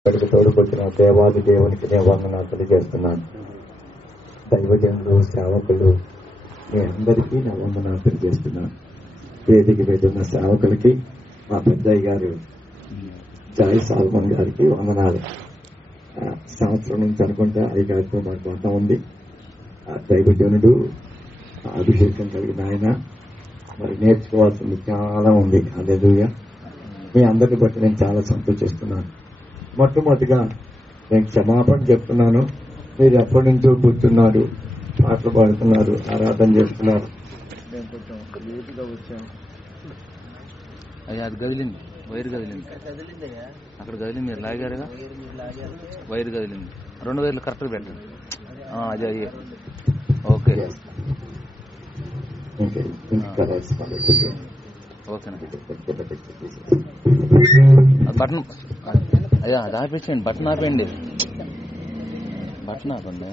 ఇక్కడికి తోడుకొచ్చిన దేవాది దేవునికి నేను వందనాలు తెలియజేస్తున్నాను. దైవజనులు, సేవకులు మీ అందరికీ నా వందనాలు తెలియజేస్తున్నాను. వేదిక మీద ఉన్న సేవకులకి, మా పెద్దయ్య గారు జాయ్ సాల్మన్ గారికి వందనాలు. సంవత్సరం నుంచి అనుకుంటా అయ్యగారితో మాకు బంధం ఉంది. దైవజనుడు, అభిషేకం కలిగిన ఆయన. మరి నేర్చుకోవాల్సింది చాలా ఉంది. హల్లెలూయా. మీ అందరిని బట్టి నేను చాలా సంతోషిస్తున్నాను. మొట్టమొదటిగా నేను క్షమాపణ చెప్తున్నాను. మీరు ఎప్పటి నుంచో కూర్చున్నారు, పాటలు పాడుతున్నారు, ఆరాధన చేస్తున్నారు. నేను కొంచెం లేటుగా వచ్చాను. అది కదిలింది, వైర్ కదిలింది, అక్కడ కదిలింది. మీరు లాగారుగా, వైర్ కదిలింది. 2 వైర్లు కరెక్ట్గా పెట్టండి. అది అయ్యే ఓకే బటన్ అయ్యా అది ఆపేసేయండి. బటన్ ఆపేయండి, బటన్ ఆపండి.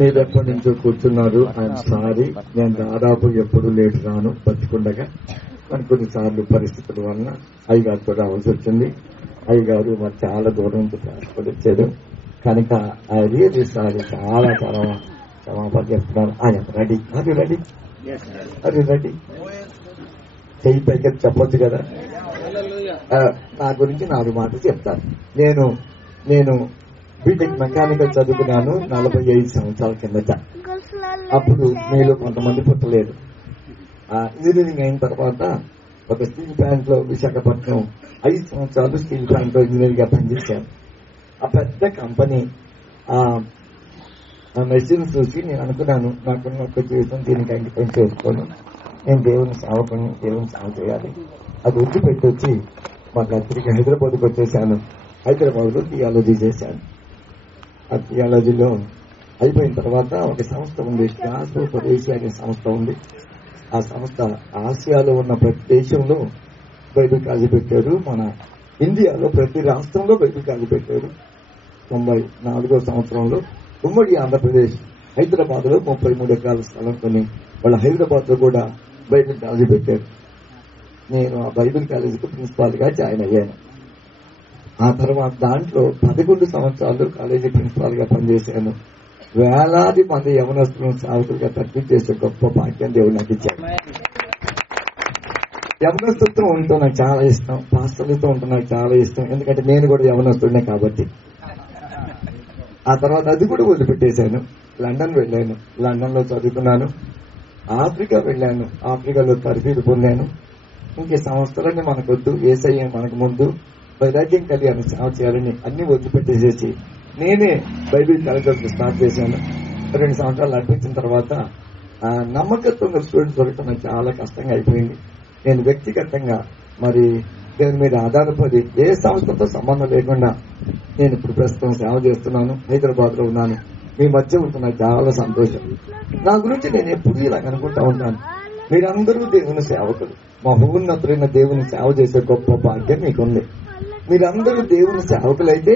మీరు ఎప్పటి నుంచో కూర్చున్నారు. I'm sorry. నేను దాదాపు ఎప్పుడు లేటు రాను బతికుండగా. కానీ కొన్నిసార్లు పరిస్థితుల వలన అయ్యగారితో రావాల్సి వచ్చింది. అయ్యగారు మరి చాలా దూరం నుంచి ట్రాన్స్పోర్ట్ ఇచ్చారు కనుక ఐ రియల్లీ సారీ. చాలా క్షమాపణ చెప్తున్నాను. I'm ready. అది రెడీ, అది రెడీ. చెయ్యి పైకి చెప్పొచ్చు కదా. నా గురించి 4 మాటలు చెప్తాను. నేను బీటెక్ మెకానికల్ చదువుకున్నాను 45 సంవత్సరాల కిందట. అప్పుడు మీలో కొంతమంది పుట్టలేదు. ఇంజనీరింగ్ అయిన తర్వాత ఒక స్టీల్ ప్లాంట్ లో విశాఖపట్నం 5 సంవత్సరాలు స్టీల్ ప్లాంట్ లో ఇంజనీర్ గా పనిచేశాను. ఆ పెద్ద కంపెనీ మెషిన్స్ చూసి నేను అనుకున్నాను, నాకున్న ఒక జీవితం దీనికి అంకితం చేసుకోను, నేను దేవుని సేవకుని, దేవుని సేవ చేయాలి. అది వదిలిపెట్టి వచ్చి మా తిరిగి హైదరాబాద్కి వచ్చేసాను. హైదరాబాద్ లో థియాలజీ చేశాను. ఆ థియాలజీలో అయిపోయిన తర్వాత ఒక సంస్థ ఉంది, ట్రాన్స్పోర్ట్ ఏషియా అనే సంస్థ ఉంది. ఆ సంస్థ ఆసియాలో ఉన్న ప్రతి దేశంలో బైబిల్ కాలేజీ పెట్టారు. మన ఇండియాలో ప్రతి రాష్ట్రంలో బైబిల్ కాలేజీ పెట్టారు. 94వ సంవత్సరంలో ఉమ్మడి ఆంధ్రప్రదేశ్ హైదరాబాద్ లో 33 ఎకరాల స్థలం కొని వాళ్ళ హైదరాబాద్ లో కూడా బైబిల్ కాలేజీ పెట్టారు. నేను ఆ బైబిల్ కాలేజీకి ప్రిన్సిపాల్ గా జాయిన్ అయ్యాను. ఆ తర్వాత దాంట్లో 11 సంవత్సరాలు కాలేజీ ప్రిన్సిపాల్ గా పనిచేశాను. వేలాది మంది యవనస్తులను సేవకులుగా తప్పించేసే గొప్ప భాగ్యం దేవుడు నాకు ఇచ్చాడు. యవనస్తుత్వం ఉంటూ నాకు చాలా ఇష్టం, పాస్టర్లతో ఉంటూ నాకు చాలా ఇష్టం. ఎందుకంటే నేను కూడా యవనస్తుడినే కాబట్టి. ఆ తర్వాత అది కూడా వదిలిపెట్టేశాను. లండన్ వెళ్ళాను, లండన్ లో చదువుకున్నాను. ఆఫ్రికా వెళ్ళాను, ఆఫ్రికాలో తరఫీదు పొందాను. ఇంక సంవత్సరాన్ని మనకొద్దు, యేసయ్య మనకు ముందు, వైరాగ్యం కలిగి అని సేవ చేయాలని అన్ని వదిలిపెట్టేసేసి నేనే బైబిల్ కాలేజీ స్టార్ట్ చేశాను. 2 సంవత్సరాలు నడిపించిన తర్వాత నమ్మకత్వంగా స్టూడెంట్స్ దొరకడం నాకు చాలా కష్టంగా అయిపోయింది. నేను వ్యక్తిగతంగా మరి దేవుని మీద ఆధారపడి ఏ సంస్థతో సంబంధం లేకుండా నేను ఇప్పుడు ప్రస్తుతం సేవ చేస్తున్నాను. హైదరాబాద్ లో ఉన్నాను. మీ మధ్య ఉంటున్న చాలా సంతోషం. నా గురించి నేను ఎప్పుడు ఇలా అనుకుంటా ఉంటాను, మీరందరూ దేవుని సేవకులు, మహోన్నతులైన దేవుని సేవ చేసే గొప్ప భాగ్యం మీకుంది. మీరందరూ దేవుని సేవకులైతే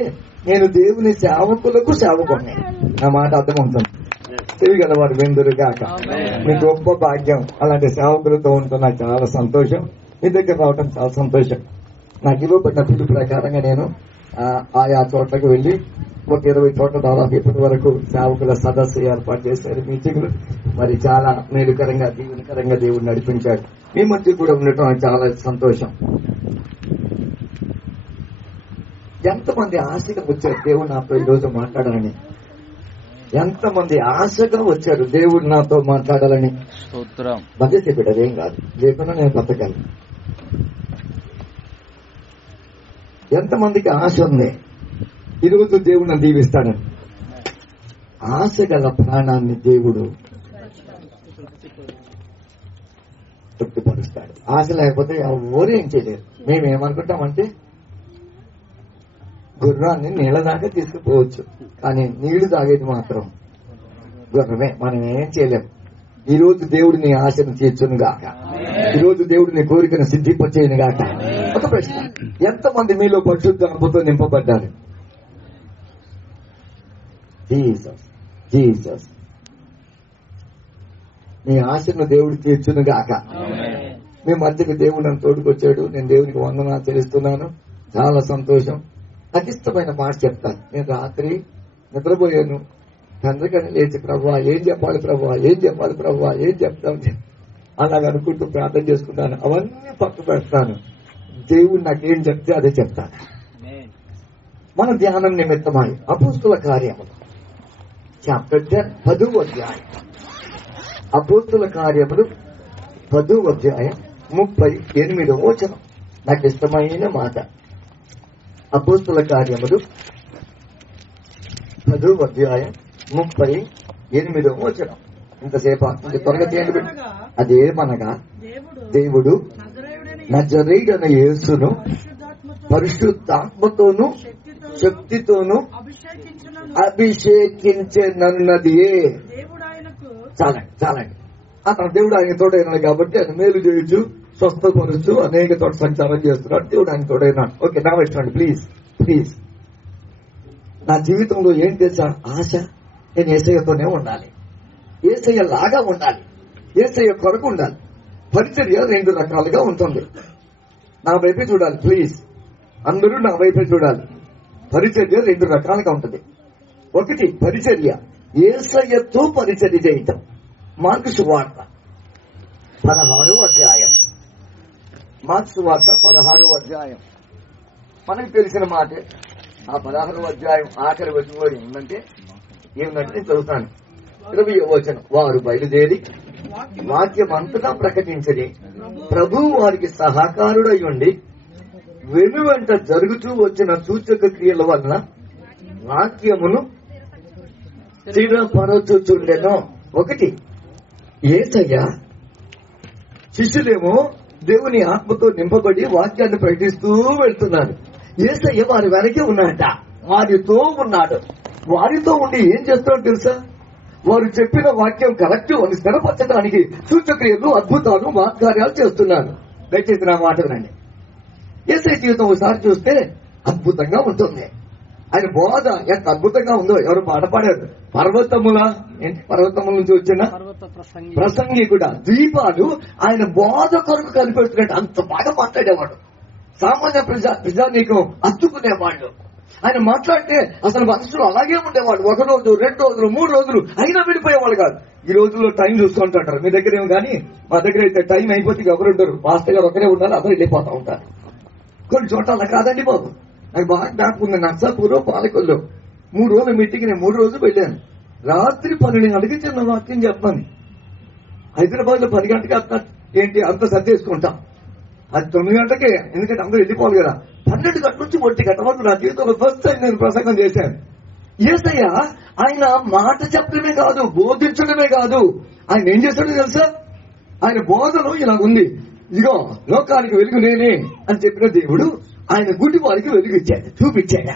నేను దేవుని సేవకులకు సేవకుని. నా మాట అర్థమవుతుంది. తెలియగల వారు వెందురుగాక. మీ గొప్ప భాగ్యం. అలాంటి సేవకులతో ఉంటున్న చాలా సంతోషం. మీ దగ్గర రావడం చాలా సంతోషం. నాకు ఇవ్వబడిన పిలుపు ప్రకారంగా నేను ఆయా చోట్లకు వెళ్లి ఒక 20 చోట్ల దాదాపు ఇప్పటి వరకు సేవకుల సదస్సు ఏర్పాటు చేశారు, మీటింగ్లు. మరి చాలా మేలుకరంగా, దీవెనకరంగా దేవుడు నడిపించాడు. మీ మధ్య కూడా ఉండటం నాకు చాలా సంతోషం. ఎంతమంది ఆశగా వచ్చారు దేవుడు నాతో ఈరోజు మాట్లాడాలని? ఎంతమంది ఆశగా వచ్చారు దేవుడు నాతో మాట్లాడాలని? బంధిస్తే బిడ్డ ఏం కాదు, లేకుండా నేను బతకాలి. ఎంతమందికి ఆశ ఉంది ఈరోజు దేవుడిని దీవిస్తాడని? ఆశ గల ప్రాణాన్ని దేవుడు తృప్తిపరుస్తాడు. ఆశ లేకపోతే ఎవరు ఏం చేయలేరు. మేమేమనుకుంటామంటే గుర్రాన్ని నీళ్ళ దాకా తీసుకుపోవచ్చు, కానీ నీళ్లు తాగేది మాత్రం గుర్రమే. మనం ఏం చేయలేం. ఈ రోజు దేవుడు నీ ఆశను తీర్చును గాక. ఈ రోజు దేవుడు నీ కోరికను సిద్ధింపచేయను గాక. ఒక ప్రశ్న, ఎంతమంది మీలో పరిశుద్ధాత్మతో నింపబడ్డారు? Jesus Jesus. నీ ఆశను దేవుడు తీర్చును గాక. మీ మధ్యకు దేవుడు నన్ను తోడుకొచ్చాడు. నేను దేవునికి వందనాలు చెల్లిస్తున్నాను. చాలా సంతోషం. నాకు ఇష్టమైన మాట చెప్తాను. నేను రాత్రి నిద్రపోయాను, తండ్రికని లేచి ప్రభువా ఏం చెప్పాలి ప్రభువా, ఏం చెప్పాలి ప్రభువా, ఏం చెప్తాం అలాగ అనుకుంటూ ప్రార్థన చేసుకుంటాను. అవన్నీ పక్క పెడతాను. దేవుడు నాకేం చెప్తే అదే చెప్తాను. మన ధ్యానం నిమిత్తమై అపోస్తుల కార్యములు చాప్టర్ 10 10వ అధ్యాయం. అపోస్తుల కార్యములు 10వ అధ్యాయం 38వ వచనం. నాకు ఇష్టమైన మాట. అపోస్తుల కార్యములు 10వ అధ్యాయం 38వ వచనం. ఇంతసేపు త్వరగా చేయండి. అదేమనగా దేవుడు నజరేయుడైన యేసును పరిశుద్ధాత్మతోను శక్తితోను అభిషేకించినన్నది. చాలండి. అతను దేవుడు ఆయన తోడైనాడు కాబట్టి ఆయన మేలు చేయొచ్చు, స్వస్థపరుస్తూ అనేక తోట సంచారం చేస్తున్నాడు. దేవుడు ఆయన తోడైనాడు. ఓకే, నా ఇష్టండి. ప్లీజ్ నా జీవితంలో ఏం తెలుసా ఆశ? నేను యేసయ్యతోనే ఉండాలి, యేసయ్య లాగా ఉండాలి, యేసయ్య కొరకు ఉండాలి. పరిచర్య 2 రకాలుగా ఉంటుంది. నా వైపే చూడాలి ప్లీజ్, అందరూ నా వైపే చూడాలి. పరిచర్య 2 రకాలుగా ఉంటుంది. ఒకటి పరిచర్య యేసయ్యతో పరిచర్య చేయటం. మార్కు సువార్త 16వ అధ్యాయం. మార్కు సువార్త 16వ అధ్యాయం మనకు తెలిసిన మాటే. ఆ 16వ అధ్యాయం ఆఖరి వచనంలో ఏమంటే నేను చదువుతాను. 20వ వచనం. వారు బయలుదేరి వాక్యం అంతటా ప్రకటించని ప్రభువు వారికి సహకారుడై ఉండి వెనువెంట జరుగుతూ వచ్చిన సూచక క్రియల వలన వాక్యమును స్థిరపరచుచుండెను. ఒకటి యేసయ్య, శిష్యులేమో దేవుని ఆత్మతో నింపబడి వాక్యాన్ని ప్రకటిస్తూ వెళ్తున్నారు. యేసయ్య వారి వెనకే ఉన్నాడట, వారితో ఉన్నాడు. వారితో ఉండి ఏం చేస్తాడో తెలుసా? వారు చెప్పిన వాక్యం కరెక్ట్ అని స్థిరపరచడానికి సూచక్రియలు, అద్భుతాలు, మహత్కార్యాలు చేస్తున్నారు. దయచేసి నా మాట వినండి. యేసయ్య జీవితం ఒకసారి చూస్తే అద్భుతంగా ఉంటుంది. ఆయన బోధ ఎంత అద్భుతంగా ఉందో. ఎవరు పాట పాడారు? పర్వతముల నుంచి వచ్చిన ప్రసంగికుడ ద్వీపాలు ఆయన బోధ కొరకు కనిపెడుతున్నట్టు అంత బాగా మాట్లాడేవాడు. సామాన్య ప్రజానీకం అత్తుకునేవాళ్ళు. ఆయన మాట్లాడితే అసలు మనుషులు అలాగే ఉండేవాడు. 1 రోజు 2 రోజులు 3 రోజులు అయినా విడిపోయేవాళ్ళు కాదు. ఈ రోజుల్లో టైం చూసుకుంటుంటారు. మీ దగ్గర ఏమో కానీ మా దగ్గర అయితే టైం అయిపోతే ఎవరుంటారు. మాస్టర్ గారు ఒకరే ఉండాలి, అందరూ వెళ్ళిపోతా ఉంటారు. కొన్ని చోట్ల అలా కాదండి బాబు. నాకు బాగా జ్ఞాపకం ఉంది. నర్సాపూర్ పాలకొల్లో 3 రోజుల మీటింగ్ నేను 3 రోజులు వెళ్ళాను. రాత్రి 12 గంటలకి చిన్న వాక్యం చెప్పాను. హైదరాబాద్ లో 10 గంటకి ఏంటి అంత సర్దేసుకుంటాం. అది 9 గంటకే, ఎందుకంటే అందరూ వెళ్ళిపోవాలి కదా. 12 గంటల నుంచి 1 గంట వరకు నా జీవితంలో ఫస్ట్ టైం నేను ప్రసంగం చేశాను. యేసయ్య ఆయన మాట చెప్పడమే కాదు, బోధించడమే కాదు, ఆయన ఏం చేశాడో తెలుసా? ఆయన బోధన ఇలా ఉంది. ఇదిగో లోకానికి వెలుగు నేనే అని చెప్పిన దేవుడు ఆయన గుడ్డి వారికి వెలుగు ఇచ్చాడు, చూపించాడు.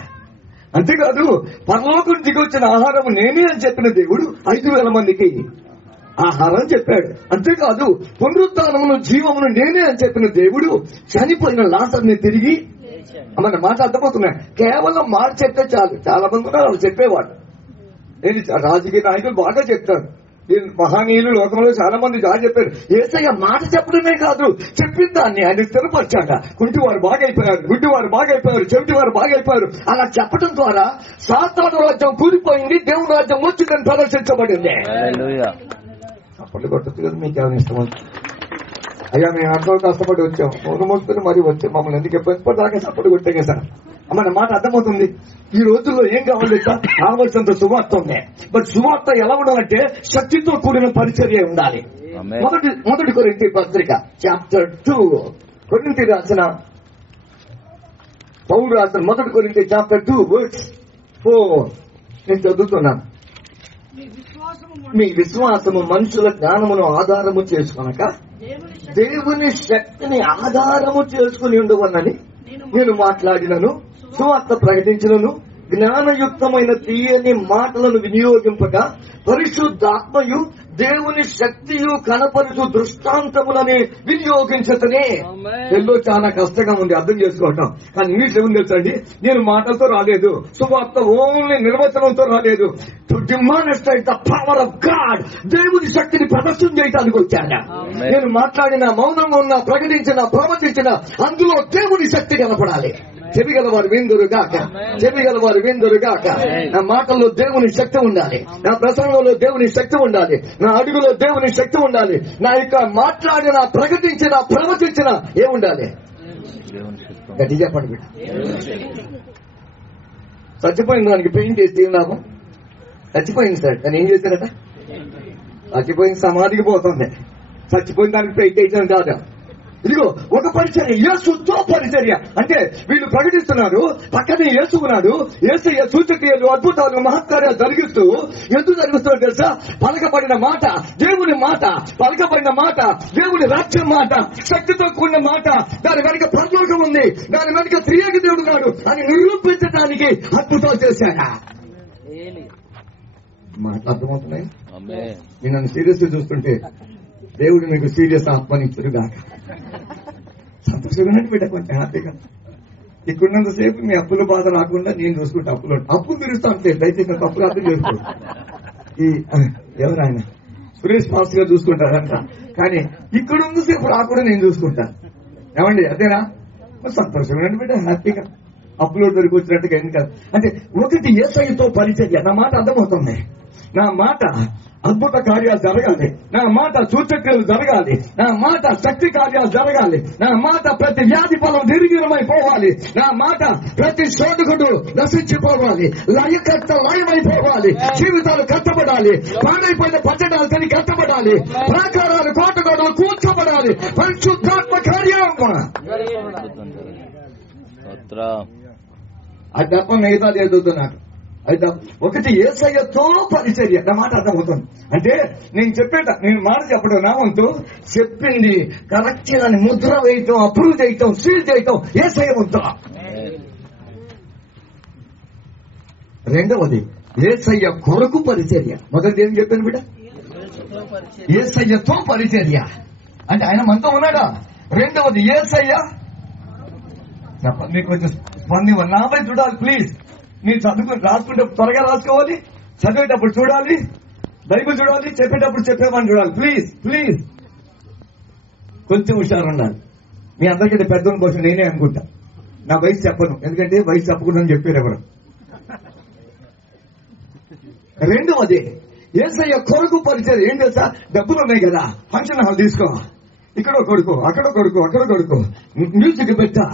అంతేకాదు పరలోకం దిగొచ్చిన ఆహారం నేనే అని చెప్పిన దేవుడు 5,000 మందికి ఆహారం చెప్పాడు. అంతేకాదు పునరుత్థానమును జీవమును నేనే అని చెప్పిన దేవుడు చనిపోయిన లాజరుని తిరిగి మన మాట అర్థమవుతున్నాయి. కేవలం మాట చెప్తే చాలు. చాలా మంది ఉన్నారు వాళ్ళు చెప్పేవాడు. నేను రాజకీయ నాయకులు బాగా చెప్తారు. మహానీయులు లోకంలో చాలా మంది బాగా చెప్పారు. యేసయ్య మాట చెప్పడమే కాదు, చెప్పిన దాన్ని ఆయన స్థిరపరిచాక కుంటివారు బాగైపోయారు, గుడ్డివారు బాగైపోయారు, చెవిటివారు బాగైపోయారు. అలా చెప్పడం ద్వారా సాతాను రాజ్యం కూలిపోయింది, దేవుని రాజ్యం వచ్చిందని ప్రదర్శించబడింది. అప్పటి కొట్టచ్చు కదా. మీకేమైనా ఇష్టం? అయ్యా మేము ఎంతో కష్టపడి వచ్చాం, మూడు మోసుకుని మరీ వచ్చాం, మమ్మల్ని ఎందుకు ఎప్పటిదాకా సపోర్ట్ కొట్టే సార్ మన మాట అర్థమవుతుంది. ఈ రోజుల్లో ఏం కావాలి సార్? కావలసినంత సువార్త ఉంది. బట్ సువార్త ఎలా ఉండాలంటే శక్తితో కూడిన పరిచర్య ఉండాలి. మొదటి కొరింథీ పత్రిక చాప్టర్ 2 కొరింథీ రాసిన పౌలు రాసిన మొదటి కొరింథీ చాప్టర్ 2 verse 4 నేను చదువుతున్నాను. మీ విశ్వాసము మనుషుల జ్ఞానమును ఆధారము చేసుకొనక దేవుని శక్తిని ఆధారము చేసుకుని ఉండవన్నని నేను మాట్లాడినను, సువార్త ప్రకటించినను, జ్ఞానయుక్తమైన తీయని మాటలను వినియోగింపగా పరిశుద్ధాత్మయు దేవుని శక్తియు కనపరుచు దృష్టాంతములని వినియోగించటనే. తెలుగులో చాలా కష్టంగా ఉంది అర్థం చేసుకోవటం, కానీ ఇంగ్లీష్ ఏముంది తెలుసండి? నేను మాటలతో రాలేదు, సువార్త ఓన్లీ నిర్వచనంతో రాలేదు. To demonstrate the power of God, దేవుని శక్తిని ప్రదర్శన చేయడానికి వచ్చాను. నేను మాట్లాడిన, మౌనంగా ఉన్న, ప్రకటించిన, ప్రవచించిన అందులో దేవుని శక్తి కనపడాలి. చెవిగల వారు విందురుగాక, చెవిగల వారు విందురుగాక. నా మాటల్లో దేవుని శక్తి ఉండాలి, నా ప్రసంగంలో దేవుని శక్తి ఉండాలి, నా అడుగులో దేవుని శక్తి ఉండాలి, నా యొక్క మాట్లాడిన, ప్రకటించిన, ప్రవచించిన ఏముండాలి? గట్టి చెప్పండి బిడ్డ. చచ్చిపోయిన దానికి పెయింట్ వేస్తే ఏం లాభం? చచ్చిపోయింది సార్, కానీ ఏం చేశారట? చచ్చిపోయిన సమాధికి పోతుంది, చచ్చిపోయిన దానికి పెయింట్ వేసాను కాదా? ఇదిగో ఒక పరిచర్య, యేసుతో పరిచర్య. అంటే వీళ్ళు ప్రకటిస్తున్నారు, పక్కనే యేసు ఉన్నాడు. యేసయ్య సూచక్రియలు, అద్భుతాలు, మహత్కార్యాలు జరిగిస్తూ ఎందుకు జరిగిస్తున్నారు తెలుసా? పలకబడిన మాట దేవుని మాట, పలకబడిన మాట దేవుని రాజ్యం మాట, శక్తితో కూడిన మాట. దాని వెనుక పరలోకం ఉంది, దాని వెనుక త్రియేక దేవుడు ఉన్నాడు అని నిరూపించడానికి అద్భుతాలు చేశాడా? మాటలు అర్థమవుతున్నాయి? నేను నన్ను సీరియస్ గా చూస్తుంటే దేవుడు మీకు సీరియస్ ఆహ్వానించుగాక. సంతోషంగా బిడ్డ, కొంచెం హ్యాపీగా. ఇక్కడున్నంతసేపు మీ అప్పుల బాధ రాకుండా నేను చూసుకుంటా. అప్పులు తీరుస్తా అంతే, దయచేసి తప్పులు అర్థం చేసుకో. ఈ ఎవరైనా సురేష్ పాస్ గా చూసుకుంటారంట, కానీ ఇక్కడుందుసేపు రాకుండా నేను చూసుకుంటా. ఏమండి అదేనా? సంతోషంగా బిడ్డ, హ్యాపీగా. అప్పులో దొరికి వచ్చినట్టుగా ఏం కాదు. అంటే ఒకటి యేసయ్యతో పరిచర్య. నా మాట అర్థమవుతుంది. నా మాట అద్భుత కార్యాలు జరగాలి, నా మాట సూచక్రియలు జరగాలి, నా మాట శక్తి కార్యాలు జరగాలి, నా మాట ప్రతి వ్యాధి ఫలం నిర్వీర్యమైపోవాలి, నా మాట ప్రతి శోధకుడు నశించిపోవాలి, లయమైపోవాలి, జీవితాలు కట్టబడాలి, పాడైపోయిన పట్టణాలు తిరిగి కట్టబడాలి, ప్రాకారాలు కోటగోడలు కూర్చోబడాలి. పరిశుద్ధాత్మ కార్యం అది తప్ప మిగతాది ఎదుగుతున్నాడు. అయితే ఒకటి యేసయ్యతో పరిచర్య. నా మాట అర్థమవుతుంది. అంటే నేను మాట చెప్పడం నా వంతు, చెప్పింది కరెక్ట్ అని ముద్ర వేయటం, అప్రూవ్ చేయటం, సీల్ చేయటం యేసయ్య ముద్ర. రెండవది యేసయ్య కొరకు పరిచర్య. మొదటిది ఏం చెప్పాను బిడ్డ? యేసయ్యతో పరిచర్య అంటే ఆయన మనతో ఉన్నాడా? రెండవది యేసయ్య చెప్పండి. మీకు కొంచెం స్పందివ్వండి, నాపై చూడాలి ప్లీజ్. మీరు చదువుకుని రాసుకుంటే త్వరగా రాసుకోవాలి, చదివేటప్పుడు చూడాలి, బైబిల్ చూడాలి, చెప్పేటప్పుడు చెప్పేమని చూడాలి. ప్లీజ్ ప్లీజ్ కొంచెం హుషారు ఉండాలి. మీ అందరికంటే పెద్దల కోసం నేనే అనుకుంటా. నా వయసు చెప్పను, ఎందుకంటే వయసు చెప్పకూడదని చెప్పారు ఎవరు. రెండవది యేసయ్య కొరకు పరిచయం. ఏం తెలుసా? డబ్బులు ఉన్నాయి కదా, ఫంక్షన్ హాల్ తీసుకో, ఇక్కడ కొడుకు, అక్కడ కొడుకు, అక్కడ కొడుకు, మ్యూజిక్ పెట్టా,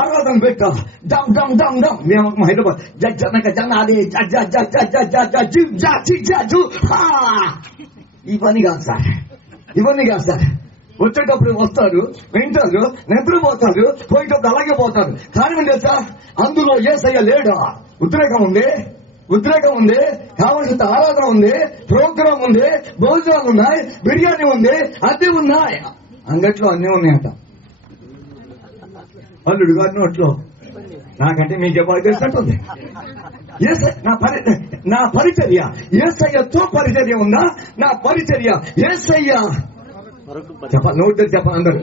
ఆరాధన పెట్టా, డమ్ డమ్ డమ్ డమ్. మేము హైదరాబాద్ జనక జనాలి ఇవన్నీ కాదు సార్, ఇవన్నీ కాదు సార్. వచ్చేటప్పుడు వస్తారు, వింటారు, నిద్రపోతారు, పోయేటప్పుడు అలాగే పోతారు. కానీ తెలుసా, అందులో యేసయ్య లేడా? ఉద్రేకం ఉంది, కావలసిన ఆరాధన ఉంది, ప్రోగ్రాం ఉంది, భోజనాలు ఉన్నాయి, బిర్యానీ ఉంది, అన్నీ ఉన్నాయి. అంగట్లో అన్నీ ఉన్నాయట. అల్లుడు గారి నోట్లో. నాకంటే మీకు చెప్పాలి తెలిసినట్టుంది. నా పరిచర్య యేసయ్యతో పరిచర్య ఉందా? నా పరిచర్య యేసయ్య చెప్ప నోట్ చెప్ప అందరూ.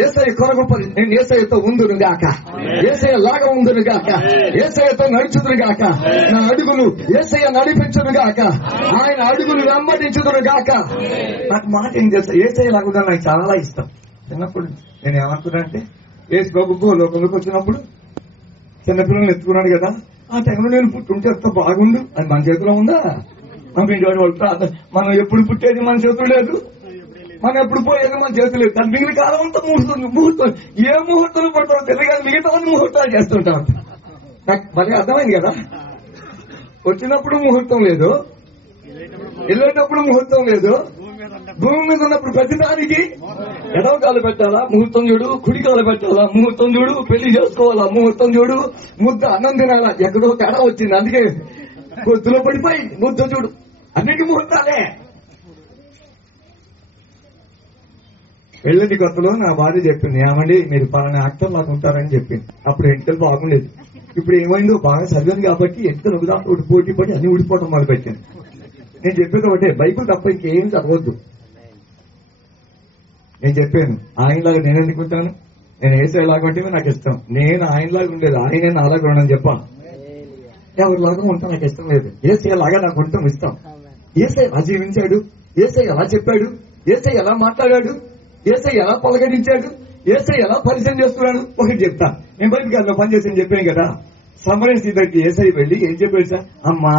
యేసయ్య కొరకు నేను యేసయ్యతో ఉందును గాక, యేసయ్య లాగా ఉందును గాక, యేసయ్యతో నడుచుదును గాక, నా అడుగులు యేసయ్య నడిపించును గాక, ఆయన అడుగులు వెంబడించుదును గాక. నాకు మాట ఏం చేస్తా, యేసయ్య లాగా నాకు చాలా ఇష్టం. చిన్నప్పుడు నేను ఏమనుకున్నానంటే, యేసు గొప్ప లోకంలోకి వచ్చినప్పుడు చిన్నపిల్లలు ఎత్తుకున్నాడు కదా, ఆ టైంలో నేను పుట్టుంటే ఎంత బాగుండు. అది మన చేతిలో ఉందా? మన ఇంటి వాళ్ళు మనం ఎప్పుడు పుట్టేది మన చేతులు లేదు, మనం ఎప్పుడు పోయేది మన చేతులు లేదు. దాని మిగిలిన కాలం అంతా ముహూర్తం ఏ ముహూర్తాలు పడతారో తెలియదు, కానీ మిగతా ముహూర్తాలు చేస్తుంటాం. నాకు మళ్ళీ అర్థమైంది కదా. వచ్చినప్పుడు ముహూర్తం లేదు, వెళ్ళేటప్పుడు ముహూర్తం లేదు, భూమి మీద ఉన్నప్పుడు ప్రతిదానికి ఎడవ కాలు పెట్టాలా ముహూర్తం చూడు, కుడి కాలు పెట్టాలా ముహూర్తం చూడు, పెళ్లి చేసుకోవాలా ముహూర్తం చూడు, ముద్ద అన్నం తినాలా ఎక్కడో తేడా వచ్చింది, అందుకే కొద్దులో పడిపోయి ముద్ద చూడు, అన్నిటి ముహూర్తాలే. పెళ్లి కొత్తలో నా భార్య చెప్పింది, ఏమండి మీరు పలానా యాక్టర్ లాగా ఉంటారని చెప్పింది. అప్పుడు ఎంటలు బాగుండేది. ఇప్పుడు ఏమైందో బాగా చదివాను కాబట్టి ఎంటలు ఒకదాంతో పోటీ పడి అన్ని ఊడిపోవడం మొదలు పెట్టాను. నేను చెప్పేది ఒకటే, బైబిల్ తప్ప ఇంకేం చదవద్దు. నేను చెప్పాను, ఆయనలాగా నేను ఎందుకుంటాను, నేను యేసయ్యలాగా ఉంటే నాకు ఇష్టం. నేను ఆయనలాగా ఉండేది, ఆయనే నాలాగా ఉండని చెప్పాను. ఎవరిలాగా ఉంటా నాకు ఇష్టం లేదు, యేసయ్యలాగా నాకు ఉండటం ఇష్టం. యేసయ్య ఎలా జీవించాడు, యేసయ్య ఎలా చెప్పాడు, యేసయ్య ఎలా మాట్లాడాడు, యేసయ్య ఎలా పలకరించాడు, యేసయ్య ఎలా పరిచయం చేస్తున్నాడు ఒకటి చెప్తా. నేను బయటికి అందులో పనిచేసి చెప్పాను కదా, సమరణ సీతకి యేసయ్య వెళ్ళి ఏం చెప్పాడు సార్, అమ్మా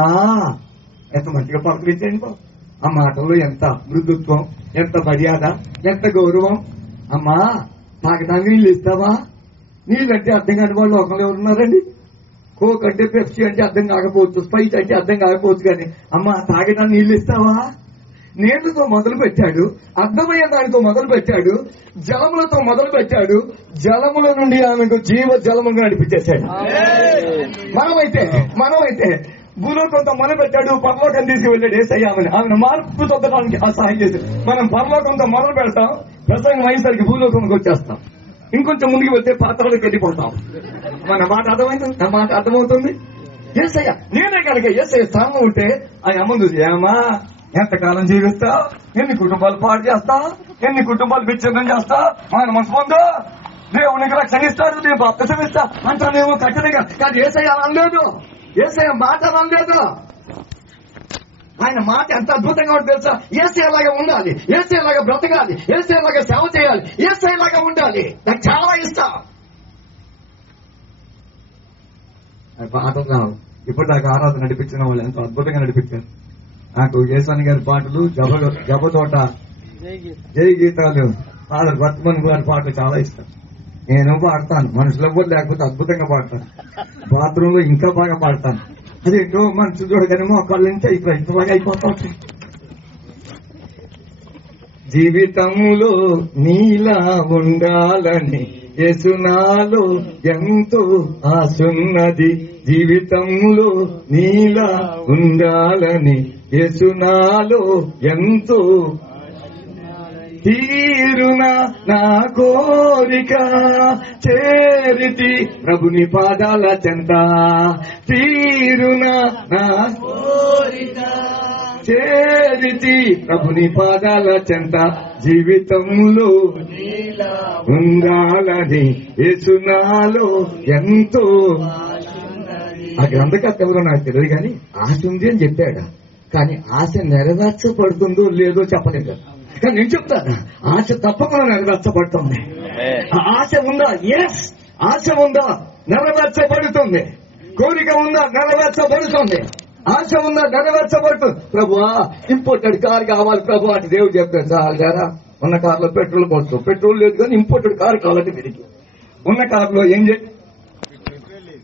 ఎంత మంచిగా పలకరించాడు. ఆ మాటల్లో ఎంత మృదుత్వం, ఎంత మర్యాద, ఎంత గౌరవం. అమ్మా తాగడానికి నీళ్ళు ఇస్తావా? నీళ్ళంటే అర్థం కాని వాళ్ళు ఒకళ్ళు ఎవరున్నారండి? కోక్ అంటే పెప్సీ అంటే అర్థం కాకపోవచ్చు, స్ప్రైట్ అంటే అర్థం కాకపోవచ్చు, కానీ అమ్మా తాగడానికి నీళ్ళు ఇస్తావా? నీళ్లతో మొదలు పెట్టాడు, అర్థమయ్యే దానితో మొదలు పెట్టాడు, జలములతో మొదలు పెట్టాడు, జలముల నుండి ఆమెకు జీవ జలముగా నడిపించేశాడు. మనమైతే భూలోకంతో మొదలు పెట్టాడు, పరలోకం తీసుకువెళ్ళాడు యేసయ్య. ఆమెను మార్పు తొక్కడానికి సహాయం చేశాడు. మనం పరలోకంతో మొదలు పెడతాం, ప్రసంగం అయ్యేసరికి భూలోకంకి వచ్చేస్తాం. ఇంకొంచెం ముందుకు వెళ్తే పాత్రలకు వెళ్ళిపోతాం. మన మాట అర్థమైంది, నా మాట అర్థమవుతుంది. యేసయ్య నేనే కనుక యేసయ్య స్థానం ఉంటే ఆ అమ్మ చూసి, ఏమా ఎంతకాలం జీవిస్తావు, ఎన్ని కుటుంబాలు పాడు చేస్తావు, ఎన్ని కుటుంబాలు విచ్ఛిన్నం చేస్తావు, ఆయన మనసు పొందో దేవునికి రక్షణ ఇస్తాడు, నేను బాప్తిసం ఇస్తా అంటానేమో కఠినంగా. కానీ యేసయ్య అనలేదు, యేసయ్య మాట అనలేదు. ఆయన మాట ఎంత అద్భుతంగా ఉంటుంది తెలుసా? యేసయ్యలాగా ఉండాలి, యేసయ్యలాగా బ్రతకాలి, యేసయ్యలాగా సేవ చేయాలి, యేసయ్యలాగా ఉండాలి. నాకు చాలా ఇష్టం. పాటలు రావు, ఇప్పుడు నాకు ఆరాధన నడిపించిన వాళ్ళు ఎంతో అద్భుతంగా నడిపించారు. నాకు యేసన్న గారి పాటలు, జబతోట, జై గీతాలు, ఫాదర్ వర్తమన్ గారి పాటలు చాలా ఇష్టం. నేను పాడతాను, మనుషుల కూడా లేకపోతే అద్భుతంగా పాడతాను, బాత్రూమ్ లో ఇంకా బాగా పాడతాను. అదేంటో మనసు చూడగానేమో ఒకళ్ళ నుంచి ఇంతలాగా అయిపోతా. జీవితంలో నీలా ఉండాలని యేసునాలో ఎంతో ఆశున్నది, జీవితంలో నీలా ఉండాలని యేసునాలో ఎంతో తీరున నా కోరిక చేరితి ప్రభుని పాదాల చెంత, తీరున నా కోరిక చేరితి ప్రభుని పాదాల చెంత, జీవితంలో ఉండాలని యేసునాలో ఎంతో. ఆ గ్రంథకర్త ఎవరో నాకు తెలియదు, కానీ ఆశ ఉంది అని చెప్పాడు. కానీ ఆశ నెరవేర్చబడుతుందో లేదో చెప్పలేదు. కానీ నేను చెప్తాను, ఆశ తప్పకుండా నెరవేర్చబడుతుంది. ఆశ ఉందా? ఎస్, ఆశ ఉందా? నెరవేర్చబడుతుంది. కోరిక ఉందా? నెరవేర్చబడుతుంది. ఆశ ఉందా? నెరవేర్చబడుతుంది. ప్రభువా ఇంపోర్టెడ్ కార్ కావాలి ప్రభు అంటే దేవుడు చెప్పాడు. చాలు గారా, ఉన్న కార్లో పెట్రోల్ పోస్తాం, పెట్రోల్ లేదు కానీ ఇంపోర్టెడ్ కార్ కావాలంటే వీరికి. ఉన్న కార్లో ఏం చేయ,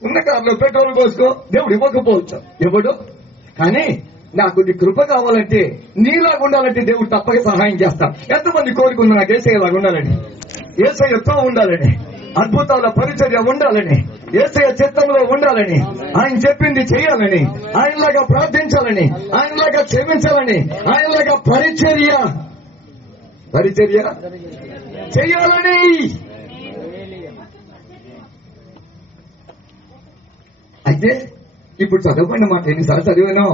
ఉన్న కార్లో పెట్రోల్ పోసుకో, దేవుడు ఇవ్వకపోవచ్చు, ఇవ్వడు. కానీ నాకు నీ కృప కావాలంటే, నీలాగా ఉండాలంటే దేవుడు తప్పక సహాయం చేస్తా. ఎంతమంది కోరుకుంది నాకు యేసయ్యలాగా ఉండాలని, యేసయ్యతో ఉండాలని, అద్భుతాల పరిచర్య ఉండాలని, యేసయ్య చిత్తంలో ఉండాలని, ఆయన చెప్పింది చేయాలని, ఆయనలాగా ప్రార్థించాలని, ఆయనలాగా క్షమించాలని, ఆయనలాగా పరిచర్య చేయాలని. అయితే ఇప్పుడు చదవకుండా మాట ఎన్నిసార్లు చదివానో,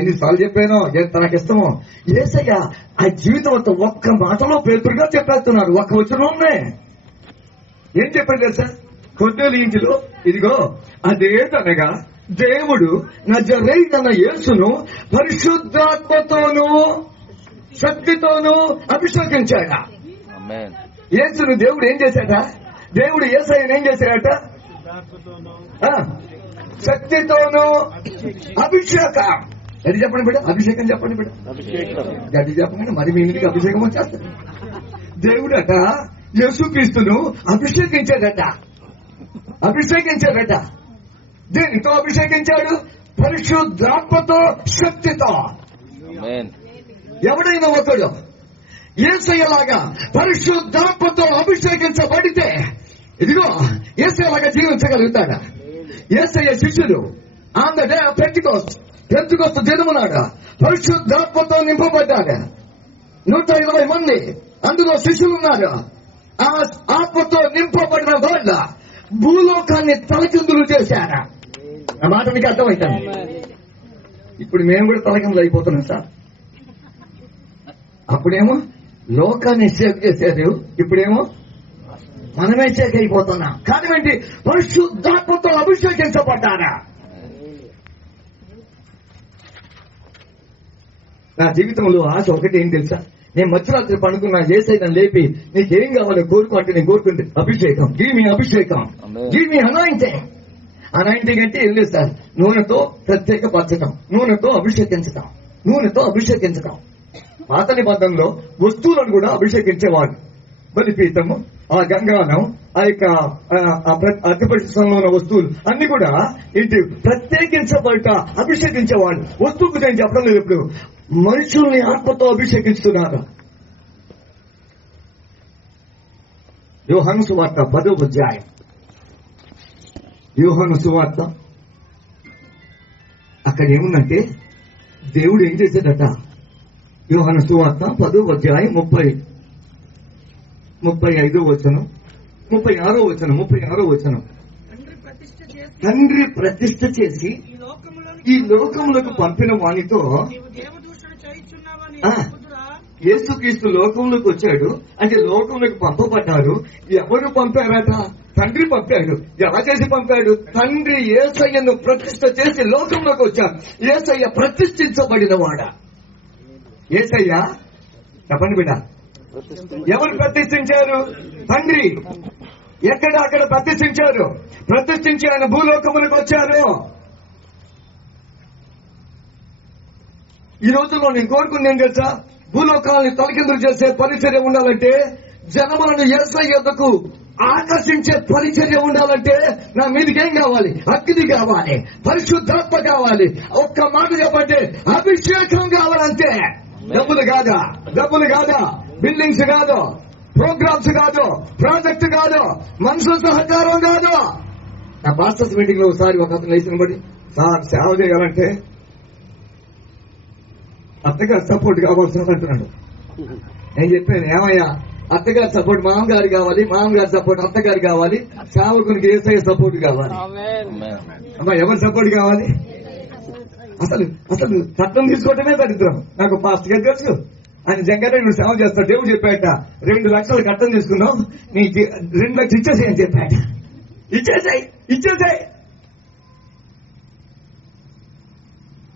ఎన్నిసార్లు చెప్పానో, ఎంత నాకు ఇష్టమో. యేసయ్య ఆ జీవితం అంతా ఒక్క మాటలో పేతురుగా చెప్పేస్తున్నాడు, ఒక్క వచనంలోనే. ఏం చెప్పాడు తెలుసా? కొద్దిల ఇంటిలో ఇదిగో అదేదనగా దేవుడు నజరేయుడైన యేసును పరిశుద్ధాత్మతోనూ శక్తితోనూ అభిషేకించాడ. యేసును దేవుడు ఏం చేశాడ? దేవుడు యేసయ్యను ఏం చేశాడట? శక్తితోనూ అభిషేకం. అది చెప్పండి బిడ్డ, అభిషేకం చెప్పండి బిడ్డ, గది చెప్పండి. మరి మీ ఇంటికి అభిషేకం వచ్చేస్తుంది. దేవుడట యేసుక్రీస్తును అభిషేకించాడట. దేనితో అభిషేకించాడు? పరిశుద్ధాత్మతో, శక్తితో. ఎవడైనా ఒకడు యేసయ్యలాగా పరిశుద్ధాత్మతో అభిషేకించబడితే ఇదిగో యేసయ్యలాగా జీవించగలుగుతాడా? యేసయ్య శిష్యులు on the day of Pentecost దినమునాడు పరిశుద్ధాత్మతో నింపబడ్డాడు. 120 మంది అందులో శిష్యులు ఉన్నారు. ఆ ఆత్మతో నింపబడిన వాళ్ళ భూలోకాన్ని తలకిందులు చేశారు. ఆ మాట మీకు అర్థమవుతాను. ఇప్పుడు మేము కూడా తలకిందులు అయిపోతున్నాం సార్. అప్పుడేమో లోకాన్ని సేవ్ చేశారు, ఇప్పుడేమో మనమే సేవ్ అయిపోతున్నాం. కానివ్వండి, పరిశుద్ధాత్మతో అభిషేకించబడ్డారా? నా జీవితంలో ఆశ ఒకటి ఏం తెలుసా? నేను మధ్యరాత్రి పడుకున్నా, యేసయ్య నన్ను లేపి నీకేం కావాలో కోరుకో అంటే నేను కోరుకుంటే అభిషేకం, గివ్ మీ అభిషేకం, గివ్ మీ అనాయింటింగ్. అనాయింటింగ్ అంటే ఏం లేదు సార్, నూనెతో ప్రత్యేకపరచడం, నూనెతో అభిషేకించడం, నూనెతో అభిషేకించడం. పాత నిబంధనలో వస్తువులను కూడా అభిషేకించేవాడు. బలిపీఠము, ఆ గంగానం, ఆ యొక్క అతిపరిశుద్ధంలో ఉన్న వస్తువులు అన్ని కూడా ఏంటి ప్రత్యేకించబడ్డ అభిషేకించేవాడు. వస్తువుకు నేను చెప్పడం లేదు, ఇప్పుడు మనుషుల్ని ఆత్మతో అభిషేకిస్తున్నారు. యోహాను సువార్త 10వ అధ్యాయం, యోహాను సువార్త. అక్కడ ఏముందంటే దేవుడు ఏం చేశాడట? యోహాను సువార్త 10వ అధ్యాయం 35వ వచనం, 36వ వచనం. తండ్రి ప్రతిష్ఠ చేసి ఈ లోకములకు పంపిన వానితో, యేసుక్రీస్తు లోకంలోకి వచ్చాడు అంటే లోకంలోకి పంపబడ్డారు. ఎవరు పంపారట? తండ్రి పంపాడు. ఎలా చేసి పంపాడు? తండ్రి యేసయ్యను ప్రతిష్ఠ చేసి లోకంలోకి వచ్చాడు. యేసయ్య ప్రతిష్ఠించబడిన వాడ. యేసయ్య చెప్పండి బిడ్డ, ఎవరు ప్రతిష్ఠించారు? తండ్రి. ఎక్కడ? అక్కడ ప్రతిష్ఠించారు. ప్రతిష్ఠించి ఆయన భూలోకములకు వచ్చారు. ఈ రోజుల్లో నేను కోరుకుంది ఏం తెలుసా? భూలోకాలని తలకిందులు చేసే పరిచర్య ఉండాలంటే, జనములను యేసయ్య యొద్దకు ఆకర్షించే పరిచర్య ఉండాలంటే నా మీదకేం కావాలి? అగ్ని కావాలి, పరిశుద్ధాత్మ కావాలి. ఒక్క మాట చెప్పంటే అభిషేకం కావాలంటే. డబ్బులు కాదా, బిల్డింగ్స్ కాదు, ప్రోగ్రామ్స్ కాదు, ప్రాజెక్ట్ కాదు, మనుషుల సహకారం కాదు. నా పాస్టర్స్ మీటింగ్ లో ఒకసారి ఒక అతను లేచిన బట్టి, సార్ సేవ చేయాలంటే అత్తగారు సపోర్ట్ కావాల్సిన అంటున్నాడు. నేను చెప్పాను, ఏమయ్యా అత్తగారి సపోర్ట్ మామగారు కావాలి, మామగారి సపోర్ట్ అత్తగారు కావాలి, సేవకునికి యేసయ్య సపోర్ట్ కావాలి. అమ్మా ఎవరి సపోర్ట్ కావాలి? అసలు చట్టం తీసుకోవటమే దరిద్రం. నాకు పాస్టర్ గారు తెలుసు, ఆయన జంగారెడ్డి నువ్వు సేవ చేస్తావు. దేవుడు చెప్పాట 2 లక్షలు కట్టం తీసుకున్నావు, నీకు 2 లక్షలు ఇచ్చేసాయి అని చెప్పాట. ఇచ్చేసాయి.